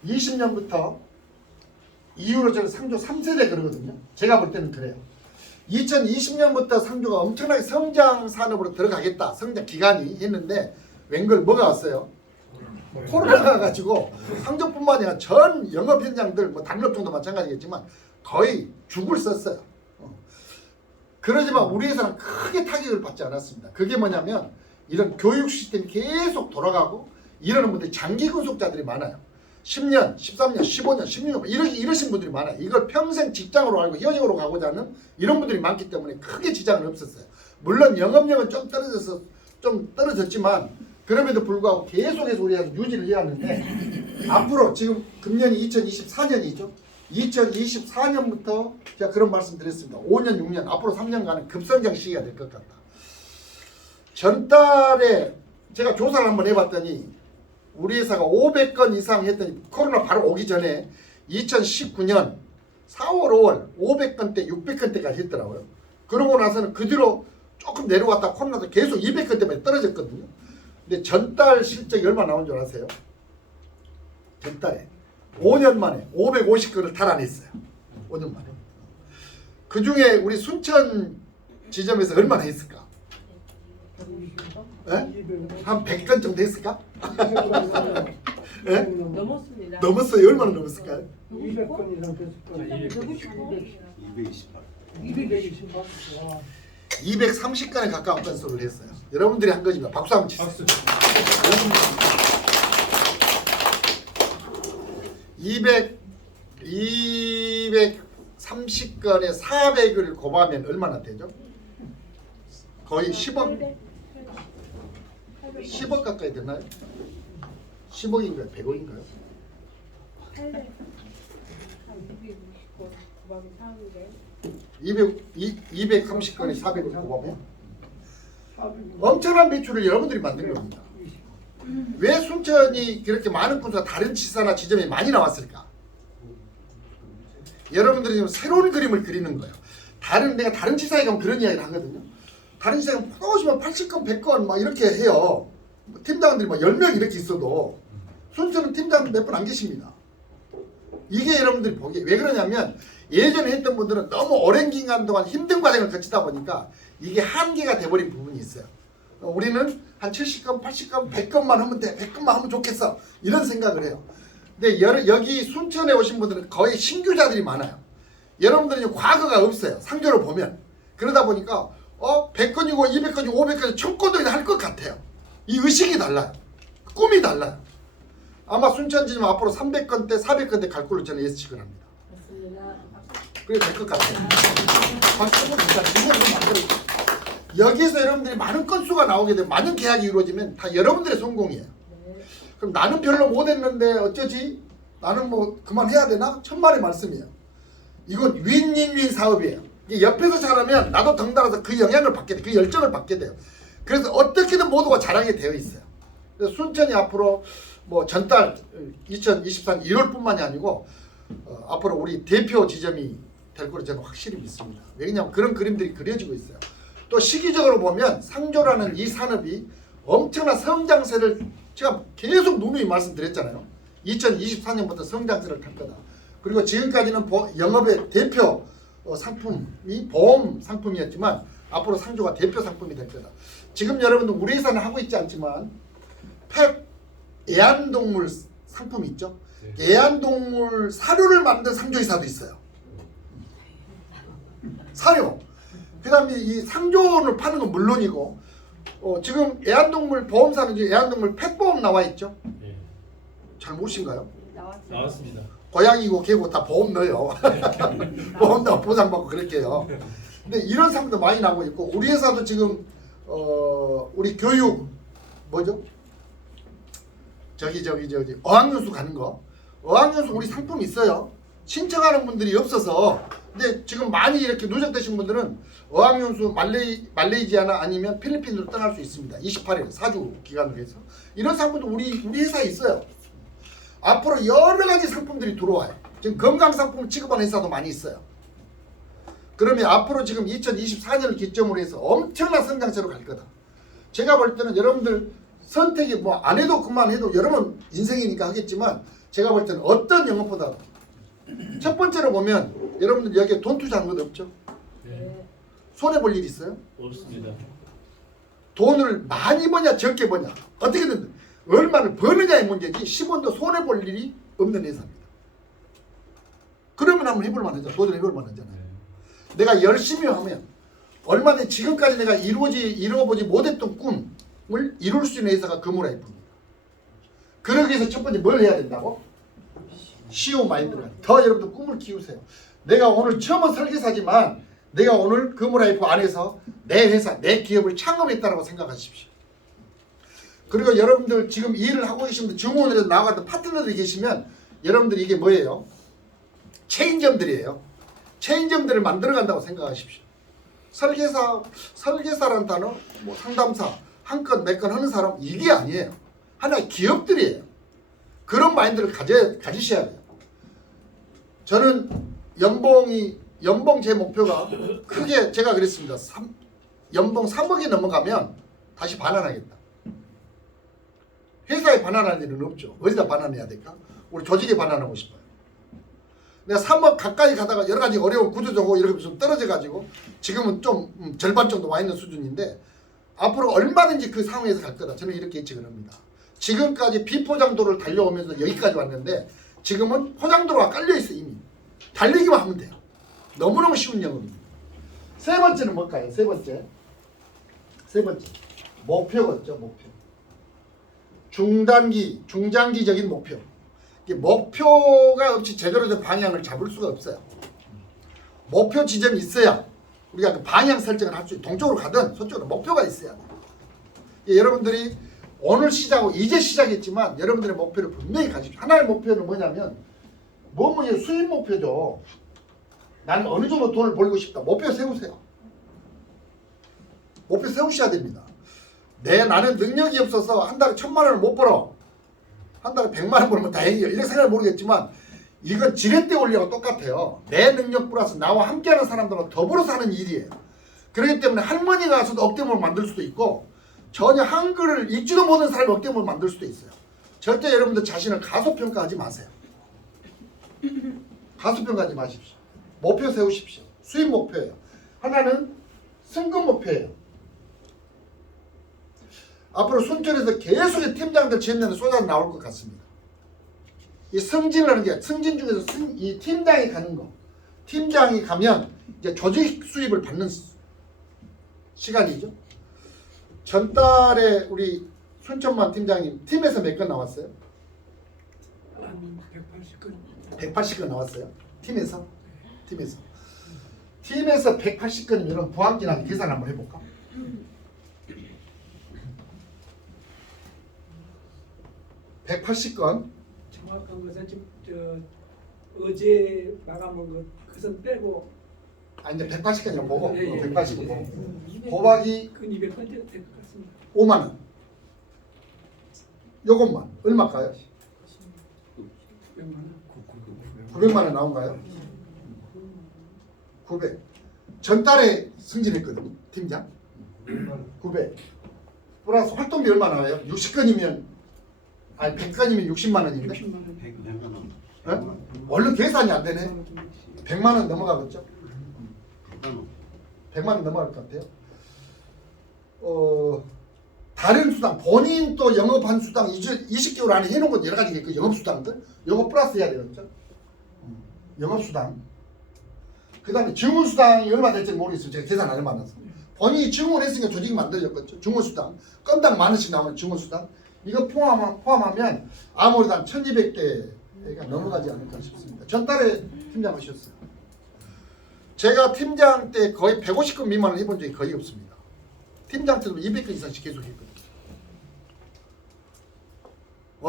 2020년부터 이후로 저는 상조 3세대 그러거든요. 제가 볼 때는 그래요. 2020년부터 상조가 엄청나게 성장 산업으로 들어가겠다. 성장 기간이 했는데 웬걸 뭐가 왔어요? 코로나가 가지고 상조뿐만 아니라 전 영업 현장들 뭐 단업종도 마찬가지겠지만 거의 죽을 썼어요. 그러지만 우리 회사는 크게 타격을 받지 않았습니다. 그게 뭐냐면 이런 교육 시스템이 계속 돌아가고 이러는 분들이 장기 근속자들이 많아요. 10년, 13년, 15년, 16년 이러신 분들이 많아요. 이걸 평생 직장으로 알고 현역으로 가고자 하는 이런 분들이 많기 때문에 크게 지장은 없었어요. 물론 영업력은 좀 떨어졌지만 그럼에도 불구하고 계속해서 우리가 유지를 해야 하는데 앞으로 지금 금년이 2024년이죠. 2024년부터 제가 그런 말씀 드렸습니다. 5년, 6년 앞으로 3년간은 급성장 시기가 될 것 같다. 전달에 제가 조사를 한번 해봤더니 우리 회사가 500건 이상 했더니 코로나 바로 오기 전에 2019년 4월, 5월 500건대, 600건대까지 했더라고요. 그러고 나서는 그 뒤로 조금 내려왔다 코로나도 계속 200건대만 떨어졌거든요. 근데 전달 실적이 얼마 나온 줄 아세요? 전달에 5년 만에 550건을 달아냈어요. 5년 만에. 그 중에 우리 순천 지점에서 얼마나 했을까? 예? 한 100건 정도 했을까? 예? 넘었습니다. 넘었어요. 얼마나 넘었을까요? 200건 이상 됐을 거예요. 228. 와. 230건에 가까운 건수를 했어요. 여러분들이 한 거지만 박수 한번 치세요. 230건에 400을 곱하면 얼마나 되죠? 거의 10억 10억 가까이 되나요? 10억인가요? 100억인가요? 800. 한 260건 구박이 사는데. 230건에 400을 곱하면 엄청난 매출을 여러분들이 만든 겁니다. 왜 순천이 그렇게 많은 건수가 다른 지사나 지점에 많이 나왔을까? 여러분들이 지금 새로운 그림을 그리는 거예요. 내가 다른 지사에 가면 그런 이야기를 하거든요. 다른 지사에 가면 오시면 80건, 100건 막 이렇게 해요. 팀장들이 막 10명 이렇게 있어도 순천은 팀장 몇 분 안 계십니다. 이게 여러분들이 보기에 왜 그러냐면 예전에 했던 분들은 너무 오랜 기간 동안 힘든 과정을 거치다 보니까 이게 한계가 돼버린 부분이 있어요. 우리는 한 70건, 80건, 100건만 하면 돼. 100건만 하면 좋겠어. 이런 생각을 해요. 근데 여기 순천에 오신 분들은 거의 신규자들이 많아요. 여러분들은 과거가 없어요. 상조를 보면. 그러다 보니까 100건이고 200건이고 500건이고 1000건도 할 것 같아요. 이 의식이 달라요. 꿈이 달라요. 아마 순천지점 앞으로 300건대, 400건대 갈 걸로 저는 예측을 합니다. 맞습니다. 그래 될 것 같아요. 박수는 일단 여기서 여러분들이 많은 건수가 나오게 되면 많은 계약이 이루어지면 다 여러분들의 성공이에요. 그럼 나는 별로 못했는데 어쩌지? 나는 뭐 그만해야 되나? 천만의 말씀이에요. 이건 윈윈윈 사업이에요. 옆에서 잘하면 나도 덩달아서 그 영향을 받게 돼, 그 열정을 받게 돼요. 그래서 어떻게든 모두가 잘하게 되어 있어요. 그래서 순천이 앞으로 뭐 전달 2024년 1월뿐만이 아니고 앞으로 우리 대표 지점이 될 거로 저는 확실히 믿습니다. 왜냐하면 그런 그림들이 그려지고 있어요. 또 시기적으로 보면 상조라는 이 산업이 엄청난 성장세를 제가 계속 누누이 말씀드렸잖아요. 2024년부터 성장세를 탈 거다. 그리고 지금까지는 영업의 대표 상품이 보험 상품이었지만 앞으로 상조가 대표 상품이 될 거다. 지금 여러분들 우리 회사는 하고 있지 않지만 펫 애완동물 상품이 있죠. 애완동물 사료를 만든 상조회사도 있어요. 사료. 그 다음에 이 상조를 파는 건 물론이고 지금 애완동물 보험사는 이제 애완동물 펫보험 나와 있죠. 네. 잘 모르신가요? 나왔습니다. 고양이고 개고 다 보험 넣어요. 보험 넣어 보상받고 그렇게 해요. 근데 이런 상품도 많이 나오고 있고 우리 회사도 지금 우리 교육 뭐죠? 저기 어학연수 가는 거 어학연수 우리 상품 있어요. 신청하는 분들이 없어서 근데 지금 많이 이렇게 누적되신 분들은 어학연수 말레이시아나 아니면 필리핀으로 떠날 수 있습니다. 28일 4주 기간을 해서 이런 상품도 우리 회사에 있어요. 앞으로 여러 가지 상품들이 들어와요. 지금 건강 상품을 취급하는 회사도 많이 있어요. 그러면 앞으로 지금 2024년을 기점으로 해서 엄청난 성장세로 갈 거다. 제가 볼 때는 여러분들 선택이 뭐 안 해도 그만해도 여러분 인생이니까 하겠지만 제가 볼 때는 어떤 영업보다 첫 번째로 보면 여러분들 여기에 돈 투자한 것 없죠? 네. 손해 볼 일 있어요? 없습니다. 돈을 많이 버냐 적게 버냐 어떻게든 얼마를 버느냐의 문제지 10원도 손해 볼 일이 없는 회사입니다. 그러면 한번 해볼 만하죠. 도전해볼 만하잖아요. 내가 열심히 하면 얼마든지 지금까지 내가 이루어보지 못했던 꿈을 이룰 수 있는 회사가 금호라이프입니다. 그러기 위해서 첫 번째 뭘 해야 된다고? CEO 마인드를 더 여러분들 꿈을 키우세요. 내가 오늘 처음은 설계사지만 내가 오늘 금호라이프 안에서 내 회사, 내 기업을 창업했다고 생각하십시오. 그리고 여러분들 지금 일을 하고 계신 분들 증원에서 나와갔던 파트너들이 계시면 여러분들이 이게 뭐예요? 체인점들이에요. 체인점들을 만들어간다고 생각하십시오. 설계사라는 단어, 뭐 상담사, 한 건, 몇 건 하는 사람 이게 아니에요. 하나의 기업들이에요. 그런 마인드를 가지셔야 돼요. 저는 연봉 제 목표가 크게 제가 그랬습니다. 연봉 3억이 넘어가면 다시 반환하겠다. 회사에 반환할 일은 없죠. 어디다 반환해야 될까? 우리 조직에 반환하고 싶어요. 내가 3억 가까이 가다가 여러 가지 어려운 구조적으로 이렇게 좀 떨어져가지고 지금은 좀 절반 정도 와 있는 수준인데 앞으로 얼마든지 그 상황에서 갈 거다. 저는 이렇게 예측을 합니다. 지금까지 비포장도를 달려오면서 여기까지 왔는데 지금은 포장도로가 깔려있어 이미. 달리기만 하면 돼요. 너무너무 쉬운 영업입니다. 세 번째는 뭘까요? 세 번째 목표가 있죠. 목표. 중장기적인 목표. 목표가 없이 제대로 된 방향을 잡을 수가 없어요. 목표 지점이 있어야 우리가 그 방향 설정을 할 수 있어요. 동쪽으로 가든 서쪽으로 목표가 있어야 돼요. 여러분들이 오늘 시작하고 이제 시작했지만 여러분들의 목표를 분명히 가십시오. 하나의 목표는 뭐냐면 수입 목표죠. 나는 어느 정도 돈을 벌고 싶다. 목표 세우세요. 목표 세우셔야 됩니다. 나는 능력이 없어서 한 달에 1,000만 원을 못 벌어. 한 달에 100만 원 벌면 다행이에요. 이렇게 생각을 모르겠지만 이건 지렛대 원리와 똑같아요. 내 능력 플러스 나와 함께하는 사람들과 더불어서 하는 일이에요. 그렇기 때문에 할머니가 가서도 억대물을 만들 수도 있고 전혀 한글을 읽지도 못하는 사람이 억대물을 만들 수도 있어요. 절대 여러분들 자신을 가소평가하지 마세요. 가소평가하지 마십시오. 목표 세우십시오. 수입 목표예요. 하나는 승급 목표예요. 앞으로 순천에서 계속 팀장들 지원년에 쏟아 나올 것 같습니다. 이 승진이라는 게 승진 중에서 이 팀장이 가는 거. 팀장이 가면 이제 조직 수입을 받는 시간이죠. 전달에 우리 순천만 팀장님 팀에서 몇 건 나왔어요? 한 180건. 180건 나왔어요. 팀에서 180건이면 부합진하게 계산 한번 해볼까? (180건) 정확한 것은 지금 어제 마감한 그것은 빼고 이제 180건이라고 보고 예, 예. 180건 보고 곱하기 그 200건 될것 같습니다. 5만 원. 요것만 얼마일까요? 100만 원. 900만 원 나온가요? 900. 전달에 승진했거든요. 팀장. 900. 플러스 활동비 얼마 나와요? 60건이면 100건이면 60만 원인데. 60만 원. 100만 원. 얼른 계산이 안 되네. 100만 원 넘어가겠죠? 100만 원 넘어갈 것 같아요. 다른 수당, 본인 또 영업한 수당 20개월 안에 해놓은 건 여러 가지 그 영업 수당들, 요거 플러스 해야 되겠죠? 영업 수당. 그 다음에 증원 수당이 얼마 될지 모르겠어요. 제가 계산 안 해봤어서. 본인이 증원했으니까 조직이 만들어졌겠죠. 증원 수당. 건당 만 원씩 나오는 증원 수당. 이거 포함하면 아무래도 한 1200대가 넘어가지 않을까 싶습니다. 전달에 팀장 하셨어요. 제가 팀장 때 거의 150건 미만을 해본 적이 거의 없습니다. 팀장 때도 200건 이상씩 계속 했거든요.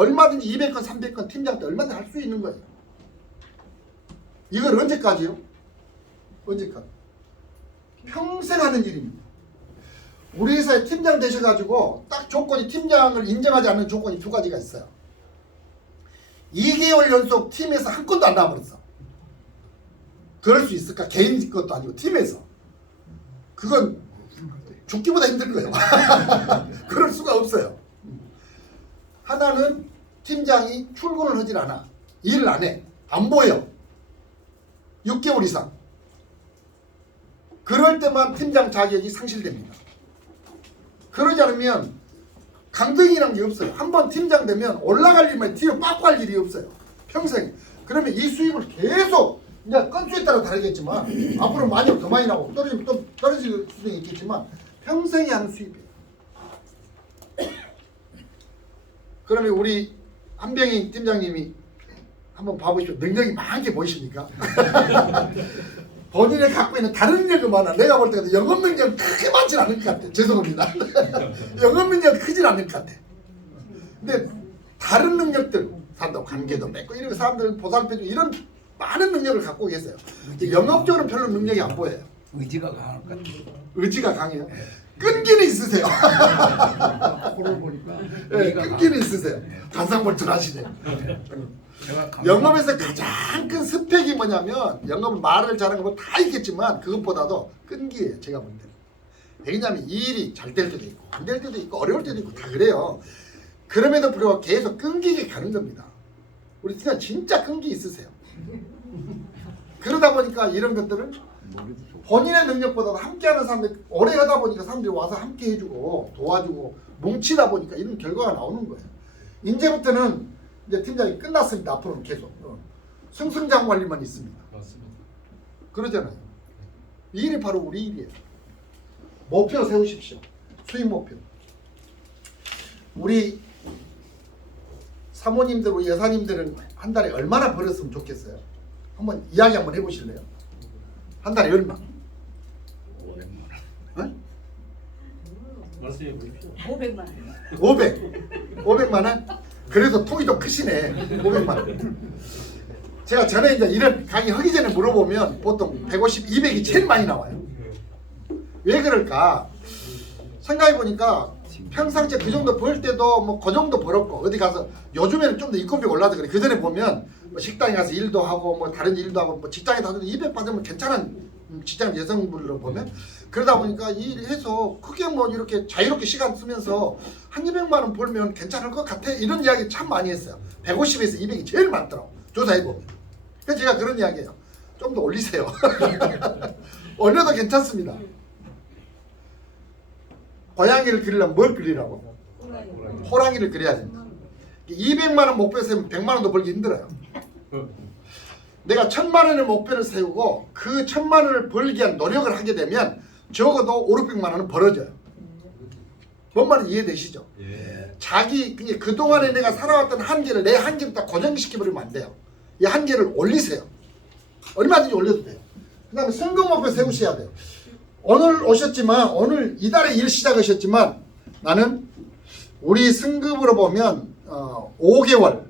얼마든지 200건 300건 팀장 때 얼마든지 할 수 있는 거예요. 이걸 언제까지요? 언제까지? 평생 하는 일입니다. 우리 회사에 팀장 되셔가지고 딱 조건이 팀장을 인정하지 않는 조건이 두 가지가 있어요. 2개월 연속 팀에서 한 건도 안 나와버렸어. 그럴 수 있을까? 개인 것도 아니고 팀에서. 그건 죽기보다 힘들 거예요. 그럴 수가 없어요. 하나는 팀장이 출근을 하질 않아. 일을 안 해. 안 보여. 6개월 이상. 그럴 때만 팀장 자격이 상실됩니다. 그러지 않으면 강등이라는 게 없어요. 한번 팀장 되면 올라갈 일만 뒤로 빠꾸 할 일이 없어요. 평생. 그러면 이 수입을 계속 이제 건수에 따라 다르겠지만 앞으로 많이 더 많이 나고 떨어지면 또 떨어질 수도 있겠지만 평생이 하는 수입이에요. 그러면 우리 한병희 팀장님이 한번 봐보십시오. 능력이 많게 보이십니까? 본인이 갖고 있는 다른 능력은 많아. 내가 볼 때도 영업 능력은 크게 많진 않을 것 같아. 죄송합니다. 영업 능력은 크진 않을 것 같아. 근데 다른 능력들, 사람들 관계도 맺고 이런 사람들 보살펴주고 이런 많은 능력을 갖고 계세요. 영업적으로는 별로 능력이 안 보여요. 의지가 강할 것 같아요. 의지가 강해요. 끈기는 있으세요. 코를 보니까 네, 끈기는 있으세요. 단상벌출하시네요. 영업에서 가장 큰 스펙이 뭐냐면 영업은 말을 잘하는 건 다 있겠지만 그것보다도 끈기예요. 제가 볼 때는. 왜냐하면 이 일이 잘 될 때도 있고 안 될 때도 있고 어려울 때도 있고 다 그래요. 그럼에도 불구하고 계속 끈기게 가는 겁니다. 우리 진짜 끈기 있으세요. 그러다 보니까 이런 것들은 본인의 능력보다도 함께하는 사람들 오래 하다 보니까 사람들이 와서 함께 해주고 도와주고 뭉치다 보니까 이런 결과가 나오는 거예요. 이제부터는 이제 팀장이 끝났습니다. 앞으로는 계속 승승장구할 일만 있습니다. 맞습니다. 그러잖아요. 이 일이 바로 우리 일이에요. 목표 세우십시오. 수익 목표. 우리 사모님들, 우리 여사님들은 한 달에 얼마나 벌었으면 좋겠어요? 한번 이야기 한번 해보실래요? 한 달에 얼마? 500만 원. 말씀해 보십시오. 500만 원. 500만 원? 그래도 통이 좀 크시네. 500만 원. 제가 전에 이제 이런 강의 하기 전에 물어보면 보통 150, 200이 제일 많이 나와요. 왜 그럴까? 생각해 보니까 평상시에 그 정도 벌 때도 뭐 그 정도 벌었고 어디 가서 요즘에는 좀 더 인건비가 올라서 그래. 그 전에 보면 뭐 식당에 가서 일도 하고 뭐 다른 일도 하고 뭐 직장에 다녀도 200 받으면 괜찮은 직장 여성분들로 보면 그러다 보니까 이 일 해서 크게 뭐 이렇게 자유롭게 시간 쓰면서 한 200만 원 벌면 괜찮을 것 같아 이런 이야기 참 많이 했어요. 150에서 200이 제일 많더라고 조사해보면. 그래서 제가 그런 이야기예요. 좀 더 올리세요. 올려도 괜찮습니다. 고양이를 그리려면 뭘 그리라고? 호랑이를 그려야 됩니다. 200만 원 목표 세우면 100만 원도 벌기 힘들어요. 내가 1000만 원의 목표를 세우고 그 1000만 원을 벌기 위한 노력을 하게 되면 적어도 5, 600만 원은 벌어져요. 뭔 말인지 이해되시죠? 예. 자기 그동안에 내가 살아왔던 한계를 내 한계를 딱 고정시켜버리면 안 돼요. 이 한계를 올리세요. 얼마든지 올려도 돼요. 그 다음에 성공 목표 세우셔야 돼요. 오늘 오셨지만 오늘 이달에 일 시작하셨지만 나는 우리 승급으로 보면 5개월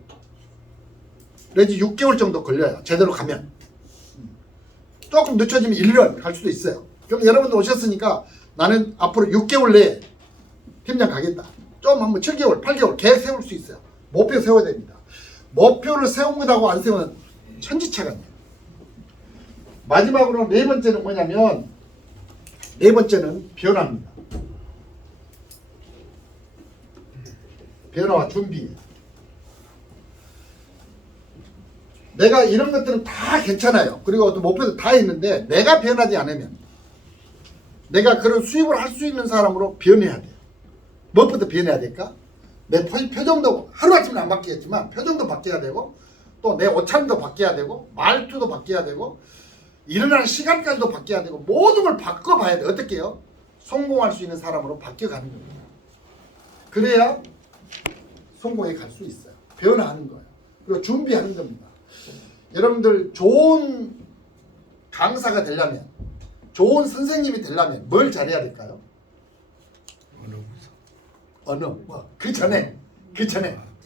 내지 6개월 정도 걸려요. 제대로 가면. 조금 늦춰지면 1년 갈 수도 있어요. 그럼 여러분들 오셨으니까 나는 앞으로 6개월 내에 팀장 가겠다. 좀 한번 7개월, 8개월 계획 세울 수 있어요. 목표 세워야 됩니다. 목표를 세운 것하고 안 세우면 천지차간이에요. 마지막으로 네 번째는 뭐냐면 네 번째는 변화입니다. 변화와 준비. 내가 이런 것들은 다 괜찮아요. 그리고 또 목표도 다 있는데 내가 변하지 않으면 내가 그런 수입을 할 수 있는 사람으로 변해야 돼요. 무엇부터 변해야 될까? 내 표정도 하루아침에 안 바뀌겠지만 표정도 바뀌어야 되고 또 내 옷차림도 바뀌어야 되고 말투도 바뀌어야 되고 일어나는 시간까지도 바뀌어야 되고 모든 걸 바꿔봐야 돼. 어떻게 해요? 성공할 수 있는 사람으로 바뀌어가는 겁니다. 그래야 성공에 갈 수 있어요. 변화하는 거예요. 그리고 준비하는 겁니다. 여러분들 좋은 강사가 되려면 좋은 선생님이 되려면 뭘 잘해야 될까요? 언어. 그 전에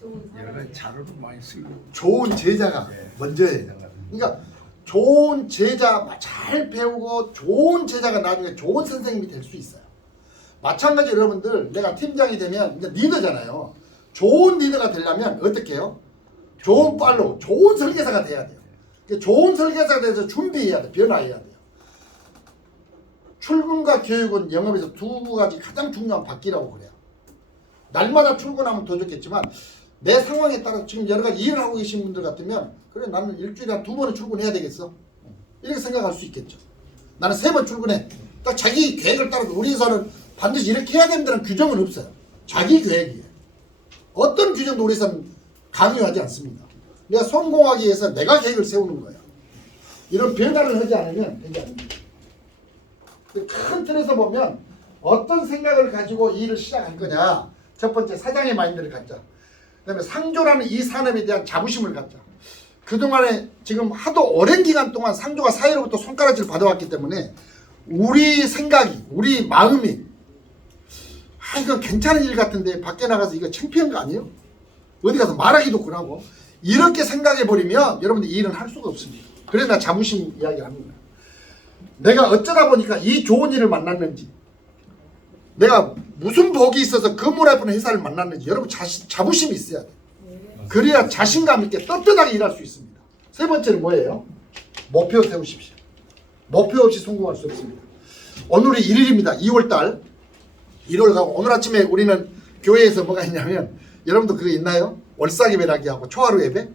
좋은 여러 사람. 가지 자료도 많이 쓰고. 좋은 제자가 먼저예요. 그러니까 좋은 제자 잘 배우고 좋은 제자가 나중에 좋은 선생님이 될 수 있어요. 마찬가지로 여러분들 내가 팀장이 되면 이제 리더잖아요. 좋은 리더가 되려면 어떻게 해요? 좋은 팔로우, 좋은 설계사가 돼야 돼요. 좋은 설계사가 돼서 준비해야 돼. 변화해야 돼요. 출근과 교육은 영업에서 두 가지 가장 중요한 바퀴라고 그래요. 날마다 출근하면 더 좋겠지만 내 상황에 따라 지금 여러 가지 일을 하고 계신 분들 같으면 그래 나는 일주일에 한 2번은 출근해야 되겠어. 이렇게 생각할 수 있겠죠. 나는 3번 출근해. 딱 자기 계획을 따라서 우리 회사는 반드시 이렇게 해야 된다는 규정은 없어요. 자기 계획이에요. 어떤 규정도 우리 회사는 강요하지 않습니다. 내가 성공하기 위해서 내가 계획을 세우는 거예요. 이런 변화를 하지 않으면 되지 않습니다. 큰 틀에서 보면 어떤 생각을 가지고 일을 시작할 거냐. 첫 번째 사장의 마인드를 갖자. 그 다음에 상조라는 이 산업에 대한 자부심을 갖자. 그동안에 지금 하도 오랜 기간 동안 상조가 사회로부터 손가락질을 받아왔기 때문에 우리 생각이 우리 마음이 이건 괜찮은 일 같은데 밖에 나가서 이거 창피한 거 아니에요? 어디 가서 말하기도 그러고 이렇게 생각해버리면 여러분들 이 일은 할 수가 없습니다. 그래서 나 자부심 이야기를 합니다. 내가 어쩌다 보니까 이 좋은 일을 만났는지 내가 무슨 복이 있어서 건물해보는 회사를 만났는지 여러분 자부심이 있어야 돼요. 그래야 자신감 있게 떳떳하게 일할 수 있습니다. 세 번째는 뭐예요? 목표 세우십시오. 목표 없이 성공할 수 없습니다. 오늘이 1일입니다. 2월달 1월 가고 오늘 아침에 우리는 교회에서 뭐가 있냐면 여러분도 그거 있나요? 월삭 예배라기하고 초하루 예배?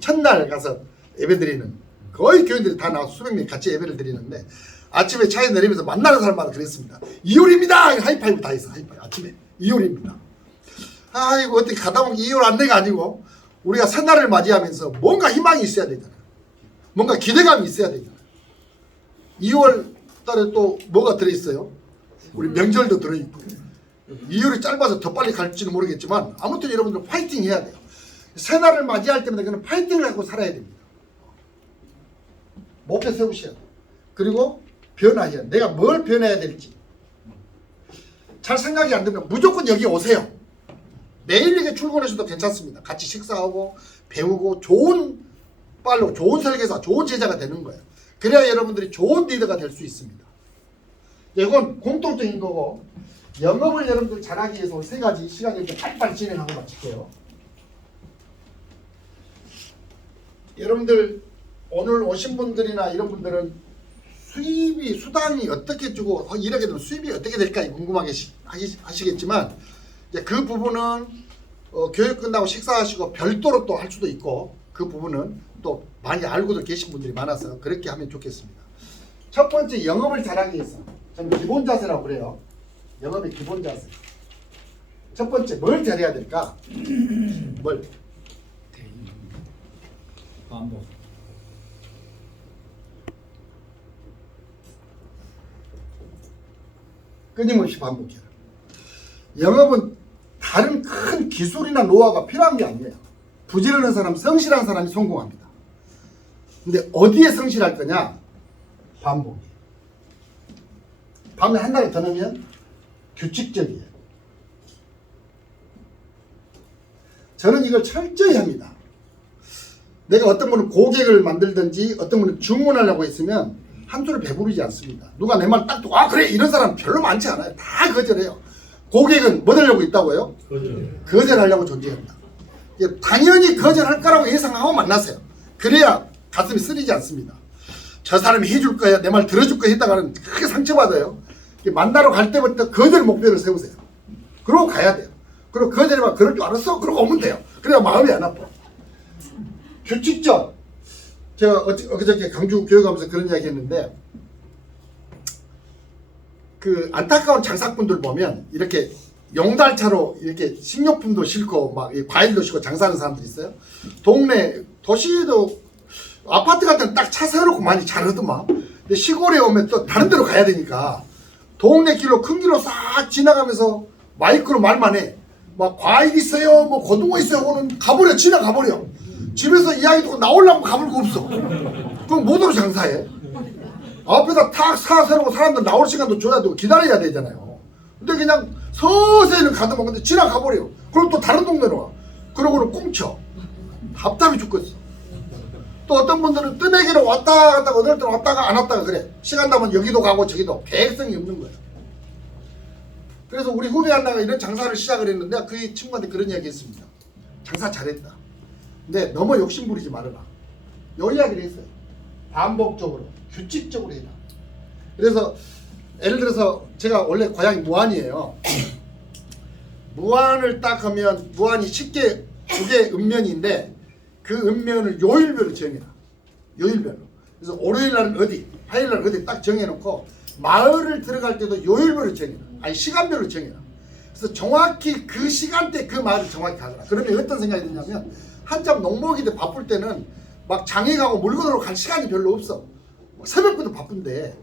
첫날 가서 예배 드리는 거의 교인들이 다 나와서 수백 명이 같이 예배를 드리는데 아침에 차에 내리면서 만나는 사람마다 그랬습니다. 2월입니다! 하이파이브 다 했어. 하이파이브. 아침에 2월입니다. 아이고 어떻게 가다 보면 2월 안내가 아니고 우리가 새날을 맞이하면서 뭔가 희망이 있어야 되잖아요. 뭔가 기대감이 있어야 되잖아요. 2월 달에 또 뭐가 들어있어요? 우리 명절도 들어있고 2월이 짧아서 더 빨리 갈지는 모르겠지만 아무튼 여러분들 파이팅 해야 돼요. 새날을 맞이할 때마다 그는 파이팅을 하고 살아야 됩니다. 목표 세우셔야 돼요. 그리고 변화해야 돼요. 내가 뭘 변해야 될지 잘 생각이 안 되면 무조건 여기 오세요. 매일 이렇게 출근하셔도 괜찮습니다. 같이 식사하고 배우고 좋은 빨로 좋은 설계사 좋은 제자가 되는 거예요. 그래야 여러분들이 좋은 리더가 될 수 있습니다. 이건 공통적인 거고 영업을 여러분들 잘하기 위해서 오늘 세 가지 시간 이렇게 빨리빨리 진행하고 마칠게요. 여러분들 오늘 오신 분들이나 이런 분들은 수입이 수당이 어떻게 주고 일하게 되면 수입이 어떻게 될까 궁금하게 하시겠지만 이제 그 부분은 교육 끝나고 식사하시고 별도로 또 할 수도 있고 그 부분은 또 많이 알고도 계신 분들이 많아서 그렇게 하면 좋겠습니다. 첫 번째 영업을 잘하기 위해서 저는 기본 자세라고 그래요. 영업의 기본 자세. 첫 번째 뭘 잘해야 될까? 뭘? 반복. 끊임없이 반복해라. 영업은 다른 큰 기술이나 노하우가 필요한 게 아니에요. 부지런한 사람, 성실한 사람이 성공합니다. 근데 어디에 성실할 거냐? 반복이에요. 밤에 한 달을 더 넣으면 규칙적이에요. 저는 이걸 철저히 합니다. 내가 어떤 분은 고객을 만들든지 어떤 분은 주문하려고 했으면 한 줄을 배부르지 않습니다. 누가 내 말 딱 듣고 아 그래 이런 사람 별로 많지 않아요. 다 거절해요. 고객은 뭐 하려고 있다고요? 거절하려고 존재합니다. 당연히 거절할 거라고 예상하고 만나세요. 그래야 가슴이 쓰리지 않습니다. 저 사람이 해줄 거야 내 말 들어줄 거야 했다가는 크게 상처받아요. 만나러 갈 때부터 거절 목표를 세우세요. 그러고 가야 돼요. 그리고 거절해봐 그럴 줄 알았어? 그러고 오면 돼요. 그래야 마음이 안 아파. 규칙적. 제가 엊그저께 강주 교육하면서 그런 이야기 했는데 그 안타까운 장사꾼들 보면 이렇게 용달차로 이렇게 식료품도 싣고 막 과일도 싣고 장사하는 사람들 있어요. 동네 도시에도 아파트 같은 데는 딱 차 세워놓고 많이 잘하더만. 근데 시골에 오면 또 다른 데로 가야 되니까 동네 길로 큰 길로 싹 지나가면서 마이크로 말만 해. 막 과일 있어요, 뭐 고등어 있어요. 오늘 가버려 지나가버려. 집에서 이야기 듣고 나오려고 가볼 거 없어. 그럼 뭐대로 장사해? 앞에다 탁 세우고 사람들 나올 시간도 줘야 되고 기다려야 되잖아요. 근데 그냥 서서히는 가더만 근데 지나가버려. 그럼 또 다른 동네로 와. 그러고는 꽁쳐. 답답해 죽겠어. 또 어떤 분들은 뜨내기로 왔다 갔다 어떨 때는 왔다가 안 왔다가 그래. 시간 나면 여기도 가고 저기도 계획성이 없는 거예요. 그래서 우리 후배 하나가 이런 장사를 시작을 했는데 그 친구한테 그런 이야기 했습니다. 장사 잘했다. 근데 너무 욕심 부리지 말아라. 요 이야기를 했어요. 반복적으로 규칙적으로 해라. 그래서 예를 들어서 제가 원래 고향이 무안이에요. 무안을 딱 하면 무안이 쉽게 두 개 읍면인데 그 읍면을 요일별로 정해라. 요일별로. 그래서 월요일날은 어디, 화요일날은 어디 딱 정해놓고 마을을 들어갈 때도 요일별로 정해라. 아니 시간별로 정해라. 그래서 정확히 그 시간대 그 마을을 정확히 가거라. 그러면 어떤 생각이 드냐면 한참 농목이들 바쁠 때는 막 장에 가고 물건으로 갈 시간이 별로 없어. 새벽부터 바쁜데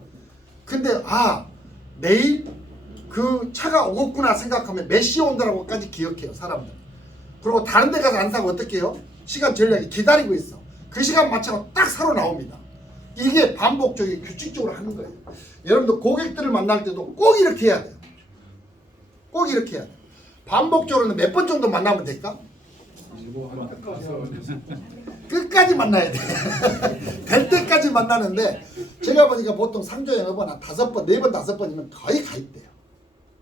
근데 내일 그 차가 오겠구나 생각하면 몇 시에 온다라고까지 기억해요 사람들. 그리고 다른 데 가서 안 사고 어떻게 해요? 시간 전략이 기다리고 있어. 그 시간 맞춰서 딱 사러 나옵니다. 이게 반복적이고 규칙적으로 하는 거예요. 여러분들 고객들을 만날 때도 꼭 이렇게 해야 돼요. 꼭 이렇게 해야 돼요. 반복적으로는 몇 번 정도 만나면 될까? 끝까지 만나야 돼. 될 때까지 만나는데 제가 보니까 보통 상조 영업은 한 5번, 4번, 5번이면 거의 가입돼요.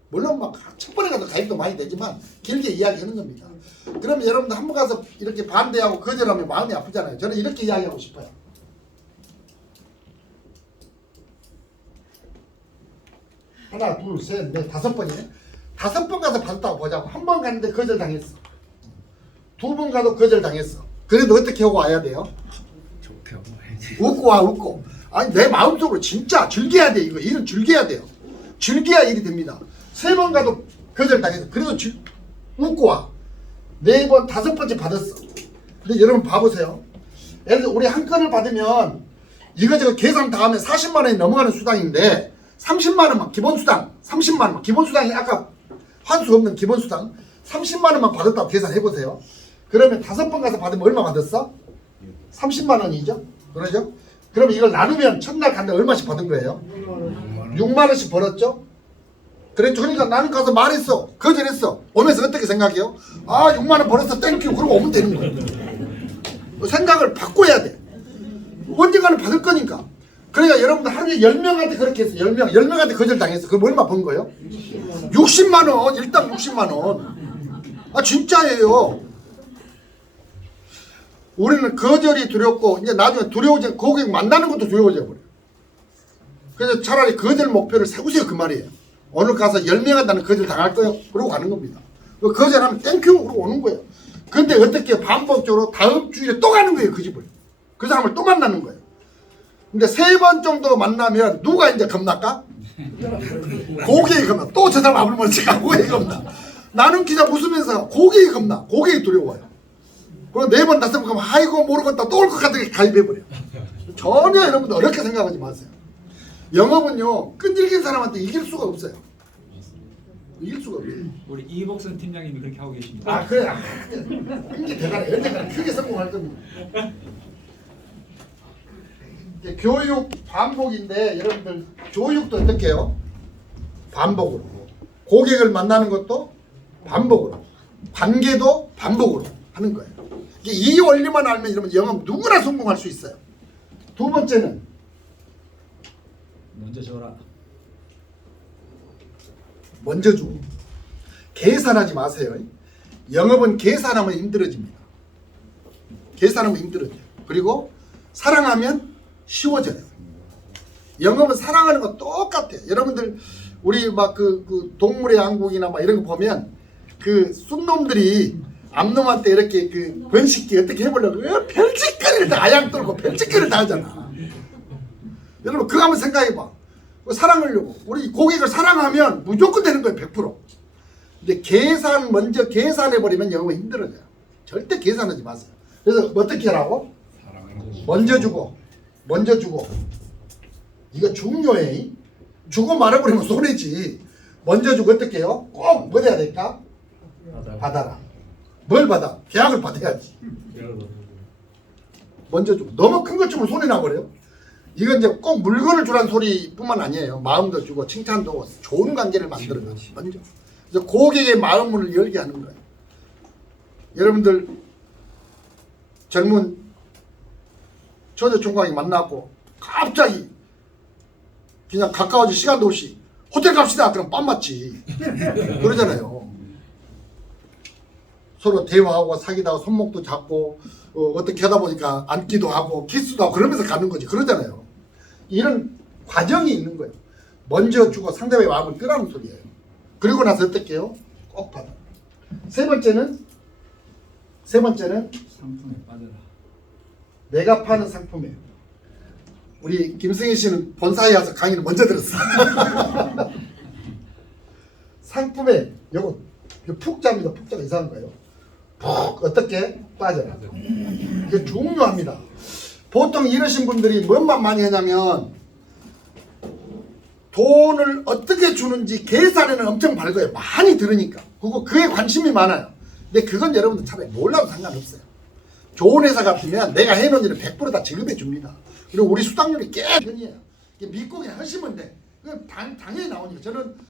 물론 막 첫 번에 가서 가입도 많이 되지만 길게 이야기하는 겁니다. 그러면 여러분들 한 번 가서 이렇게 반대하고 거절하면 마음이 아프잖아요. 저는 이렇게 이야기하고 싶어요. 하나, 둘, 셋, 넷, 5번이네. 5번 가서 받았다고 보자고. 한 번 갔는데 거절당했어. 2번 가도 거절당했어. 그래도 어떻게 하고 와야 돼요? 좋게 하고 와야지. 웃고 와, 웃고. 아니 내 마음속으로 진짜 즐겨야 돼. 이거 일은 즐겨야 돼요. 즐겨야 일이 됩니다. 3번 가도 거절당했어. 그래도 웃고 와. 4번, 5번째 받았어. 근데 여러분 봐보세요. 예를 들어 우리 한 건을 받으면 이거저거 계산 다 하면 40만 원이 넘어가는 수당인데 30만 원만 기본 수당, 30만 원만 기본 수당이 아까 환수 없는 기본 수당 30만 원만 받았다고 계산해 보세요. 그러면 5번 가서 받으면 얼마 받았어? 30만 원이죠? 그러죠? 그러면 이걸 나누면 첫날 갔는데 얼마씩 받은 거예요? 6만 원씩 벌었죠? 그랬죠? 그러니까 나는 가서 말했어. 거절했어. 오면서 어떻게 생각해요? 6만 원 벌었어. 땡큐. 그러고 오면 되는 거예요. 생각을 바꿔야 돼. 언젠가는 받을 거니까. 그러니까 여러분들 하루에 10명한테 그렇게 했어. 10명한테 거절당했어. 그럼 얼마 번 거예요? 60만 원. 일당 60만 원. 진짜예요. 우리는 거절이 두렵고 이제 나중에 두려워져 고객 만나는 것도 두려워져 버려요. 그래서 차라리 거절 목표를 세우세요 그 말이에요. 오늘 가서 10명한테 나는 거절 당할 거예요. 그러고 가는 겁니다. 거절하면 땡큐 그러고 오는 거예요. 근데 어떻게 반복적으로 다음 주일에 또 가는 거예요 그 집을. 그 사람을 또 만나는 거예요. 근데 3번 정도 만나면 누가 이제 겁날까? 고객이 겁나. 또 저 사람 앞을 멀지가 고객이 겁나. 나는 기자 웃으면서 고객이 겁나. 고객이 두려워요. 그리고 4번, 5번 가면 아이고 모르겠다 또 올 것 같은 게 가입해버려. 전혀 여러분들 어렵게 생각하지 마세요. 영업은요 끈질긴 사람한테 이길 수가 없어요. 이길 수가 없어요. 우리 이복선 팀장님이 그렇게 하고 계십니다. 그래. 굉장히 대단해. 언젠가 크게 성공할 겁니다. 이제 교육 반복인데 여러분들 교육도 어떻게 해요? 반복으로. 고객을 만나는 것도 반복으로. 관계도 반복으로 하는 거예요. 이 원리만 알면 여러분 영업 누구나 성공할 수 있어요. 2번째는 먼저 줘라. 먼저 주고. 계산하지 마세요. 영업은 계산하면 힘들어집니다. 계산하면 힘들어져요. 그리고 사랑하면 쉬워져요. 영업은 사랑하는 거 똑같아요. 여러분들 우리 막 그 동물의 왕국이나 막 이런 거 보면 그 쑥놈들이 암놈한테 이렇게 그 번식기 어떻게 해보려고 별짓거리를 다 아양 떨고 별짓거리를 다 하잖아. 여러분 그거 한번 생각해봐. 사랑하려고 우리 고객을 사랑하면 무조건 되는 거예요. 100%. 근데 먼저 계산해버리면 영업은 힘들어져요. 절대 계산하지 마세요. 그래서 어떻게 하라고? 먼저 주고 이거 중요해. 주고 말아버리면 손해지. 먼저 주고 어떻게 해요? 꼭 뭐 해야 될까? 받아라. 뭘 받아? 계약을 받아야지. 먼저 주고. 너무 큰 것 주면 손해 나버려요. 이건 이제 꼭 물건을 주라는 소리뿐만 아니에요. 마음도 주고 칭찬도 하고 좋은 관계를 만들어요. 먼저. 그래서 고객의 마음문을 열게 하는 거예요. 여러분들 젊은 처제 총각이 만나고 갑자기 그냥 가까워질 시간도 없이 호텔 갑시다. 그럼 빰 맞지. 그러잖아요. 서로 대화하고 사귀다가 손목도 잡고 어떻게 하다 보니까 앉기도 하고 키스도 하고 그러면서 가는 거지. 그러잖아요. 이런 과정이 있는 거예요. 먼저 주고 상대방의 마음을 끄라는 소리예요. 그리고 나서 어떻게 해요? 꼭 받아. 세 번째는 상품에 빠져라. 내가 파는 상품이에요. 우리 김승희 씨는 본사에 와서 강의를 먼저 들었어. 상품에 요거 푹자입니다. 푹자가 이상한 거예요. 푹 어떻게 빠져라. 이게 중요합니다. 보통 이러신 분들이 뭔만 많이 하냐면 돈을 어떻게 주는지 계산에는 엄청 밝아요. 많이 들으니까. 그리고 그에 관심이 많아요. 근데 그건 여러분들 차라리 몰라도 상관없어요. 좋은 회사 같으면 내가 해놓은 일을 100% 다 지급해 줍니다. 그리고 우리 수당률이 꽤 편이에요. 믿고 그냥 하시면 돼. 당연히 나오니까. 저는